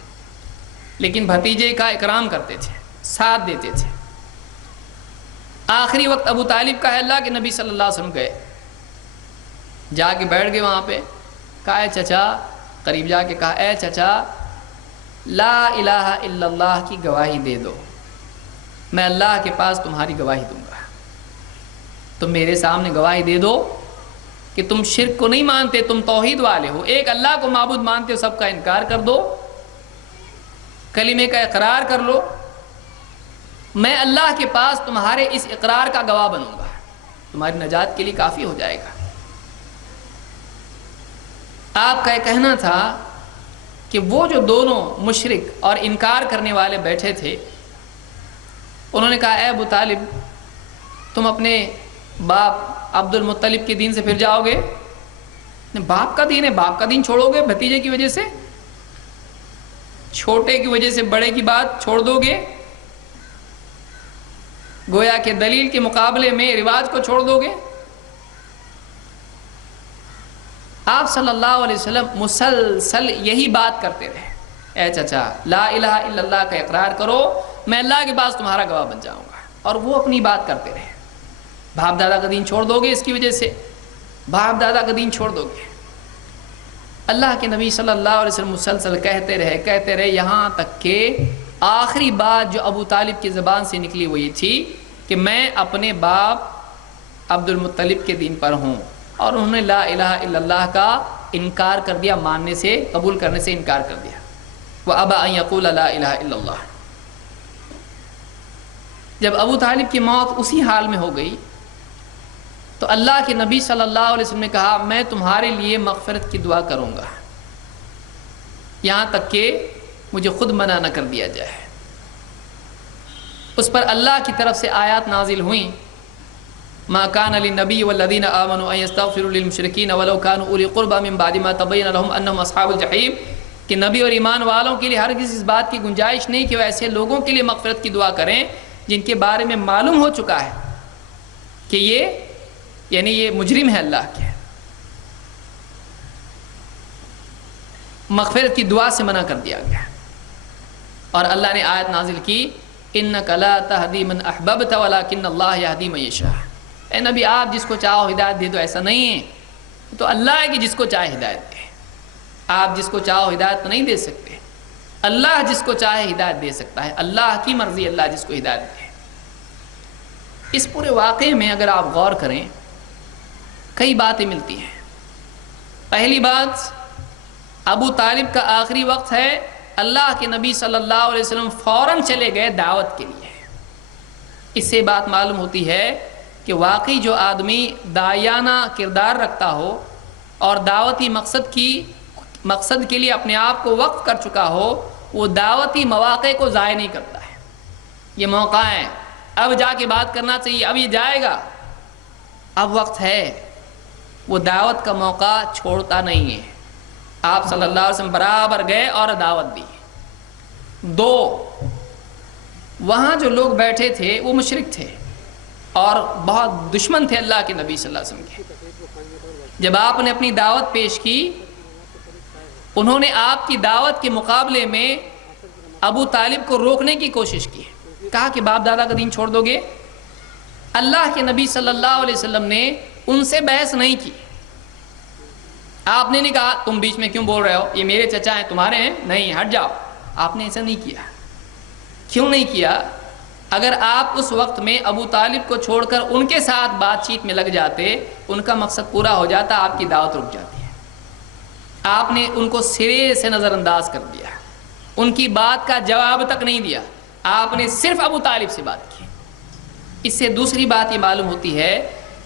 لیکن بھتیجے کا اکرام کرتے تھے، ساتھ دیتے تھے۔ آخری وقت ابو طالب کا ہے، اللہ کے نبی صلی اللہ علیہ وسلم گئے، جا کے بیٹھ گئے وہاں پہ، کہا اے چچا، قریب جا کے کہا اے چچا، لا الہ الا اللہ کی گواہی دے دو، میں اللہ کے پاس تمہاری گواہی دوں گا، تم میرے سامنے گواہی دے دو کہ تم شرک کو نہیں مانتے، تم توحید والے ہو، ایک اللہ کو معبود مانتے ہو، سب کا انکار کر دو، کلمے کا اقرار کر لو، میں اللہ کے پاس تمہارے اس اقرار کا گواہ بنوں گا، تمہاری نجات کے لیے کافی ہو جائے گا۔ آپ کا یہ کہنا تھا کہ وہ جو دونوں مشرک اور انکار کرنے والے بیٹھے تھے، انہوں نے کہا اے ابو طالب، تم اپنے باپ عبد المطلب کے دین سے پھر جاؤ گے؟ باپ کا دین ہے، باپ کا دین چھوڑو گے بھتیجے کی وجہ سے؟ چھوٹے کی وجہ سے بڑے کی بات چھوڑ دو گے؟ گویا کہ دلیل کے مقابلے میں رواج کو چھوڑ دو گے؟ آپ صلی اللہ علیہ وسلم مسلسل یہی بات کرتے رہے، اے چچا لا الہ الا اللہ کا اقرار کرو، میں اللہ کے پاس تمہارا گواہ بن جاؤں گا، اور وہ اپنی بات کرتے رہے۔ باپ دادا کا دین چھوڑ دو گے اس کی وجہ سے؟ باپ دادا کا دین چھوڑ دو گے؟ اللہ کے نبی صلی اللہ علیہ وسلم مسلسل کہتے رہے، یہاں تک کہ آخری بات جو ابو طالب کی زبان سے نکلی وہ یہ تھی کہ میں اپنے باپ عبد المطلب کے دین پر ہوں، اور انہوں نے لا الہ الا اللہ کا انکار کر دیا، ماننے سے، قبول کرنے سے انکار کر دیا، وَأَبَى أَن يَقُولَ لَا إِلَهَ إِلَّا اللَّهُ۔ جب ابو طالب کی موت اسی حال میں ہو گئی تو اللہ کے نبی صلی اللہ علیہ وسلم نے کہا میں تمہارے لیے مغفرت کی دعا کروں گا، یہاں تک کہ مجھے خود منع نہ کر دیا جائے۔ اس پر اللہ کی طرف سے آیات نازل ہوئیں، ما كان للنبي والذين آمنوا أن يستغفروا للمشركين ولو كانوا أولي قربى من بعد ما تبين لهم أنهم أصحاب الجحيم، کہ نبی اور ایمان والوں کے لیے ہرگز اس بات کی گنجائش نہیں کہ وہ ایسے لوگوں کے لیے مغفرت کی دعا کریں جن کے بارے میں معلوم ہو چکا ہے کہ یہ مجرم ہے، اللہ کے مغفرت کی دعا سے منع کر دیا گیا۔ اور اللہ نے آیت نازل کی إِنَّكَ لَا تَهْدِي مَنْ أَحْبَبْتَ وَلَكِنَّ اللَّهَ يَهْدِي مَن يَشَاءُ۔ اے نبی آپ جس کو چاہو ہدایت دے دو، ایسا نہیں ہے، تو اللہ ہے کہ جس کو چاہے ہدایت دے، آپ جس کو چاہو ہدایت تو نہیں دے سکتے، اللہ جس کو چاہے ہدایت دے سکتا ہے، اللہ کی مرضی، اللہ جس کو ہدایت دے۔ اس پورے واقعے میں اگر آپ غور کریں کئی باتیں ملتی ہیں۔ پہلی بات، ابو طالب کا آخری وقت ہے، اللہ کے نبی صلی اللہ علیہ وسلم فوراً چلے گئے دعوت کے لیے۔ اس سے بات معلوم ہوتی ہے کہ واقعی جو آدمی داعیانہ کردار رکھتا ہو اور دعوتی مقصد کے لیے اپنے آپ کو وقف کر چکا ہو، وہ دعوتی مواقع کو ضائع نہیں کرتا ہے۔ یہ موقع ہے، اب جا کے بات کرنا چاہیے، اب یہ جائے گا، اب وقت ہے، وہ دعوت کا موقع چھوڑتا نہیں ہے۔ آپ صلی اللہ علیہ وسلم برابر گئے اور دعوت دی۔ دو، وہاں جو لوگ بیٹھے تھے وہ مشرک تھے اور بہت دشمن تھے اللہ کے نبی صلی اللہ علیہ وسلم کے۔ جب آپ نے اپنی دعوت پیش کی، انہوں نے آپ کی دعوت کے مقابلے میں ابو طالب کو روکنے کی کوشش کی، کہا کہ باپ دادا کا دین چھوڑ دو گے؟ اللہ کے نبی صلی اللہ علیہ وسلم نے ان سے بحث نہیں کی۔ آپ نے نہیں کہا تم بیچ میں کیوں بول رہے ہو، یہ میرے چچا ہیں، تمہارے ہیں، نہیں ہٹ جاؤ۔ آپ نے ایسا نہیں کیا۔ کیوں نہیں کیا؟ اگر آپ اس وقت میں ابو طالب کو چھوڑ کر ان کے ساتھ بات چیت میں لگ جاتے، ان کا مقصد پورا ہو جاتا، آپ کی دعوت رک جاتی ہے۔ آپ نے ان کو سرے سے نظر انداز کر دیا، ان کی بات کا جواب تک نہیں دیا، آپ نے صرف ابو طالب سے بات کی۔ اس سے دوسری بات یہ معلوم ہوتی ہے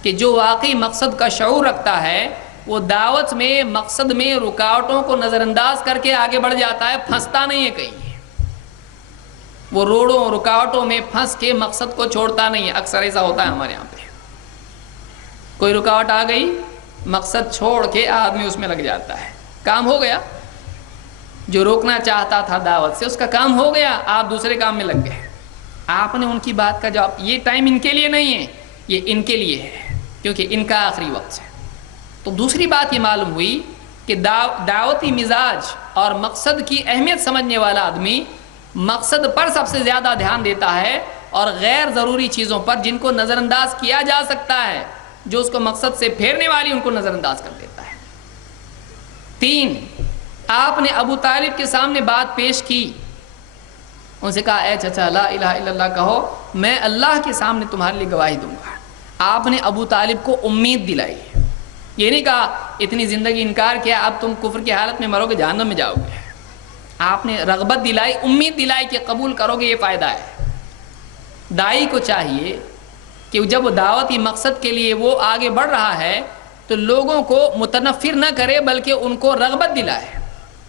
کہ جو واقعی مقصد کا شعور رکھتا ہے وہ دعوت میں مقصد میں رکاوٹوں کو نظر انداز کر کے آگے بڑھ جاتا ہے، پھنستا نہیں ہے کہیں، وہ روڑوں رکاوٹوں میں پھنس کے مقصد کو چھوڑتا نہیں ہے۔ اکثر ایسا ہوتا ہے ہمارے یہاں پہ، کوئی رکاوٹ آ گئی، مقصد چھوڑ کے آدمی اس میں لگ جاتا ہے، کام ہو گیا، جو روکنا چاہتا تھا دعوت سے اس کا کام ہو گیا، آپ دوسرے کام میں لگ گئے۔ آپ نے ان کی بات کا جواب، یہ ٹائم ان کے لیے نہیں ہے، یہ ان کے لیے ہے، کیونکہ ان کا آخری وقت ہے۔ تو دوسری بات یہ معلوم ہوئی کہ دعوتی مزاج اور مقصد کی اہمیت سمجھنے والا آدمی مقصد پر سب سے زیادہ دھیان دیتا ہے، اور غیر ضروری چیزوں پر جن کو نظر انداز کیا جا سکتا ہے، جو اس کو مقصد سے پھیرنے والی، ان کو نظر انداز کر دیتا ہے۔ 3، آپ نے ابو طالب کے سامنے بات پیش کی، ان سے کہا اے چچا لا الہ الا اللہ کہو، میں اللہ کے سامنے تمہارے لیے گواہی دوں گا۔ آپ نے ابو طالب کو امید دلائی، یہ نہیں کہا اتنی زندگی انکار کیا اب تم کفر کی حالت میں مرو گے، جہنم میں جاؤ گے۔ آپ نے رغبت دلائی، امید دلائی کہ قبول کرو گے، یہ فائدہ ہے۔ داعی کو چاہیے کہ جب وہ دعوتی مقصد کے لیے وہ آگے بڑھ رہا ہے تو لوگوں کو متنفر نہ کرے، بلکہ ان کو رغبت دلائے،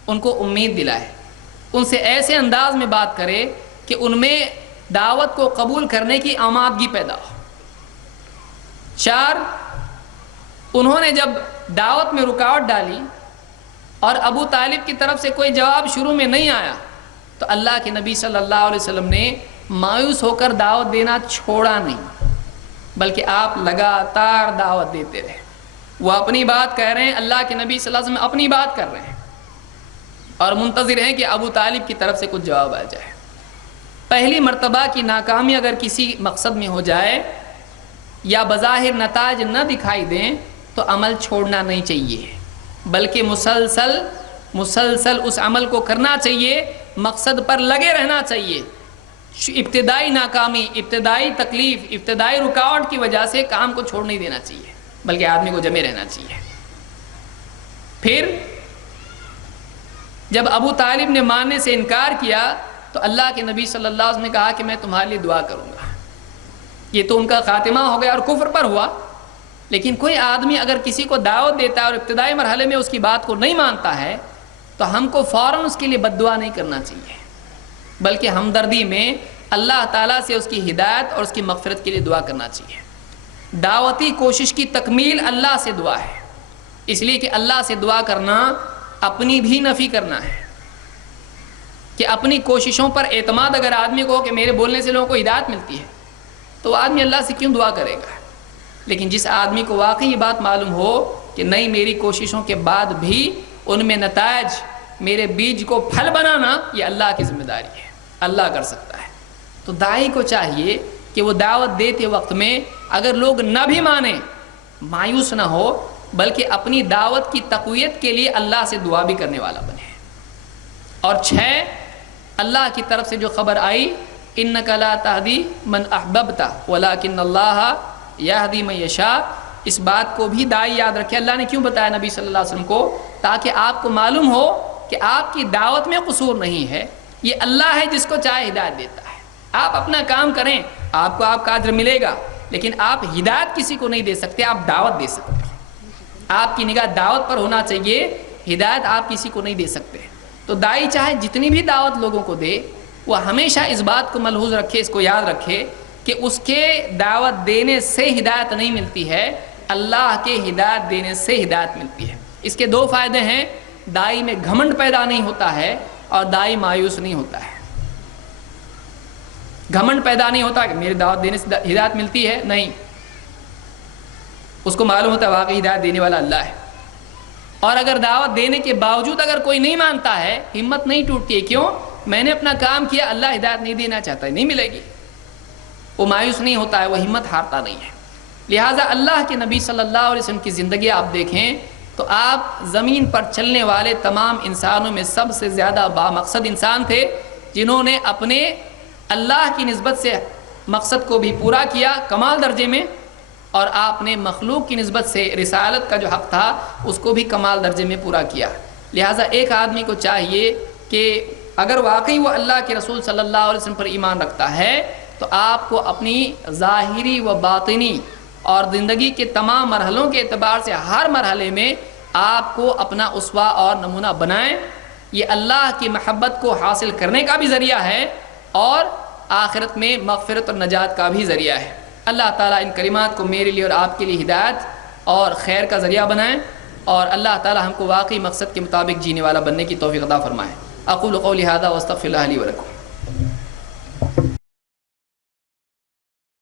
ان کو امید دلائے، ان سے ایسے انداز میں بات کرے کہ ان میں دعوت کو قبول کرنے کی آمادگی پیدا ہو۔ 4، انہوں نے جب دعوت میں رکاوٹ ڈالی اور ابو طالب کی طرف سے کوئی جواب شروع میں نہیں آیا تو اللہ کے نبی صلی اللہ علیہ وسلم نے مایوس ہو کر دعوت دینا چھوڑا نہیں، بلکہ آپ لگاتار دعوت دیتے رہے۔ وہ اپنی بات کہہ رہے ہیں، اللہ کے نبی صلی اللہ علیہ وسلم اپنی بات کر رہے ہیں، اور منتظر ہیں کہ ابو طالب کی طرف سے کچھ جواب آ جائے۔ پہلی مرتبہ کی ناکامی اگر کسی مقصد میں ہو جائے یا بظاہر نتائج نہ دکھائی دیں تو عمل چھوڑنا نہیں چاہیے، بلکہ مسلسل اس عمل کو کرنا چاہیے، مقصد پر لگے رہنا چاہیے۔ ابتدائی ناکامی، ابتدائی تکلیف، ابتدائی رکاوٹ کی وجہ سے کام کو چھوڑ نہیں دینا چاہیے، بلکہ آدمی کو جمے رہنا چاہیے۔ پھر جب ابو طالب نے ماننے سے انکار کیا تو اللہ کے نبی صلی اللہ علیہ وسلم نے کہا کہ میں تمہارے لیے دعا کروں گا۔ یہ تو ان کا خاتمہ ہو گیا اور کفر پر ہوا، لیکن کوئی آدمی اگر کسی کو دعوت دیتا ہے اور ابتدائی مرحلے میں اس کی بات کو نہیں مانتا ہے تو ہم کو فوراً اس کے لیے بد دعا نہیں کرنا چاہیے، بلکہ ہمدردی میں اللہ تعالیٰ سے اس کی ہدایت اور اس کی مغفرت کے لیے دعا کرنا چاہیے۔ دعوتی کوشش کی تکمیل اللہ سے دعا ہے، اس لیے کہ اللہ سے دعا کرنا اپنی بھی نفی کرنا ہے، کہ اپنی کوششوں پر اعتماد اگر آدمی کو ہو کہ میرے بولنے سے لوگوں کو ہدایت ملتی ہے تو وہ آدمی اللہ سے کیوں دعا کرے گا؟ لیکن جس آدمی کو واقعی یہ بات معلوم ہو کہ نہیں، میری کوششوں کے بعد بھی ان میں نتائج، میرے بیج کو پھل بنانا یہ اللہ کی ذمہ داری ہے، اللہ کر سکتا ہے، تو داعی کو چاہیے کہ وہ دعوت دیتے وقت میں اگر لوگ نہ بھی مانیں مایوس نہ ہو، بلکہ اپنی دعوت کی تقویت کے لیے اللہ سے دعا بھی کرنے والا بنے۔ اور 6، اللہ کی طرف سے جو خبر آئی انک لا تہدی من احببت ولکن اللہ یہدی من یشاء، اس بات کو بھی داعی یاد رکھے۔ اللہ نے کیوں بتایا نبی صلی اللہ علیہ وسلم کو؟ تاکہ آپ کو معلوم ہو کہ آپ کی دعوت میں قصور نہیں ہے، یہ اللہ ہے جس کو چاہے ہدایت دیتا ہے۔ آپ اپنا کام کریں، آپ کو آپ کا اجر ملے گا، لیکن آپ ہدایت کسی کو نہیں دے سکتے، آپ دعوت دے سکتے ہیں۔ آپ کی نگاہ دعوت پر ہونا چاہیے، ہدایت آپ کسی کو نہیں دے سکتے۔ تو داعی چاہے جتنی بھی دعوت لوگوں کو دے، وہ ہمیشہ اس بات کو ملحوظ رکھے، اس کو یاد رکھے کہ اس کے دعوت دینے سے ہدایت نہیں ملتی ہے، اللہ کے ہدایت دینے سے ہدایت ملتی ہے۔ اس کے 2 فائدے ہیں، داعی میں گھمنڈ پیدا نہیں ہوتا ہے اور داعی مایوس نہیں ہوتا ہے۔ گھمنڈ پیدا نہیں ہوتا کہ میری دعوت دینے سے ہدایت ملتی ہے، نہیں، اس کو معلوم ہوتا ہے واقعی ہدایت دینے والا اللہ ہے۔ اور اگر دعوت دینے کے باوجود اگر کوئی نہیں مانتا ہے، ہمت نہیں ٹوٹتی ہے، کیوں؟ میں نے اپنا کام کیا، اللہ ہدایت نہیں دینا چاہتا ہے، نہیں ملے گی، وہ مایوس نہیں ہوتا ہے، وہ ہمت ہارتا نہیں ہے۔ لہٰذا اللہ کے نبی صلی اللہ علیہ وسلم کی زندگی آپ دیکھیں تو آپ زمین پر چلنے والے تمام انسانوں میں سب سے زیادہ بامقصد انسان تھے، جنہوں نے اپنے اللہ کی نسبت سے مقصد کو بھی پورا کیا کمال درجے میں، اور آپ نے مخلوق کی نسبت سے رسالت کا جو حق تھا اس کو بھی کمال درجے میں پورا کیا۔ لہٰذا ایک آدمی کو چاہیے کہ اگر واقعی وہ اللہ کے رسول صلی اللہ علیہ وسلم پر ایمان رکھتا ہے تو آپ کو اپنی ظاہری و باطنی اور زندگی کے تمام مرحلوں کے اعتبار سے ہر مرحلے میں آپ کو اپنا اسوہ اور نمونہ بنائیں۔ یہ اللہ کی محبت کو حاصل کرنے کا بھی ذریعہ ہے اور آخرت میں مغفرت اور نجات کا بھی ذریعہ ہے۔ اللہ تعالیٰ ان کلمات کو میرے لیے اور آپ کے لیے ہدایت اور خیر کا ذریعہ بنائیں، اور اللہ تعالی ہم کو واقعی مقصد کے مطابق جینے والا بننے کی توفیق عطا فرمائے۔ اقول قولی ھذا واستغفر اللہ لی ولکم۔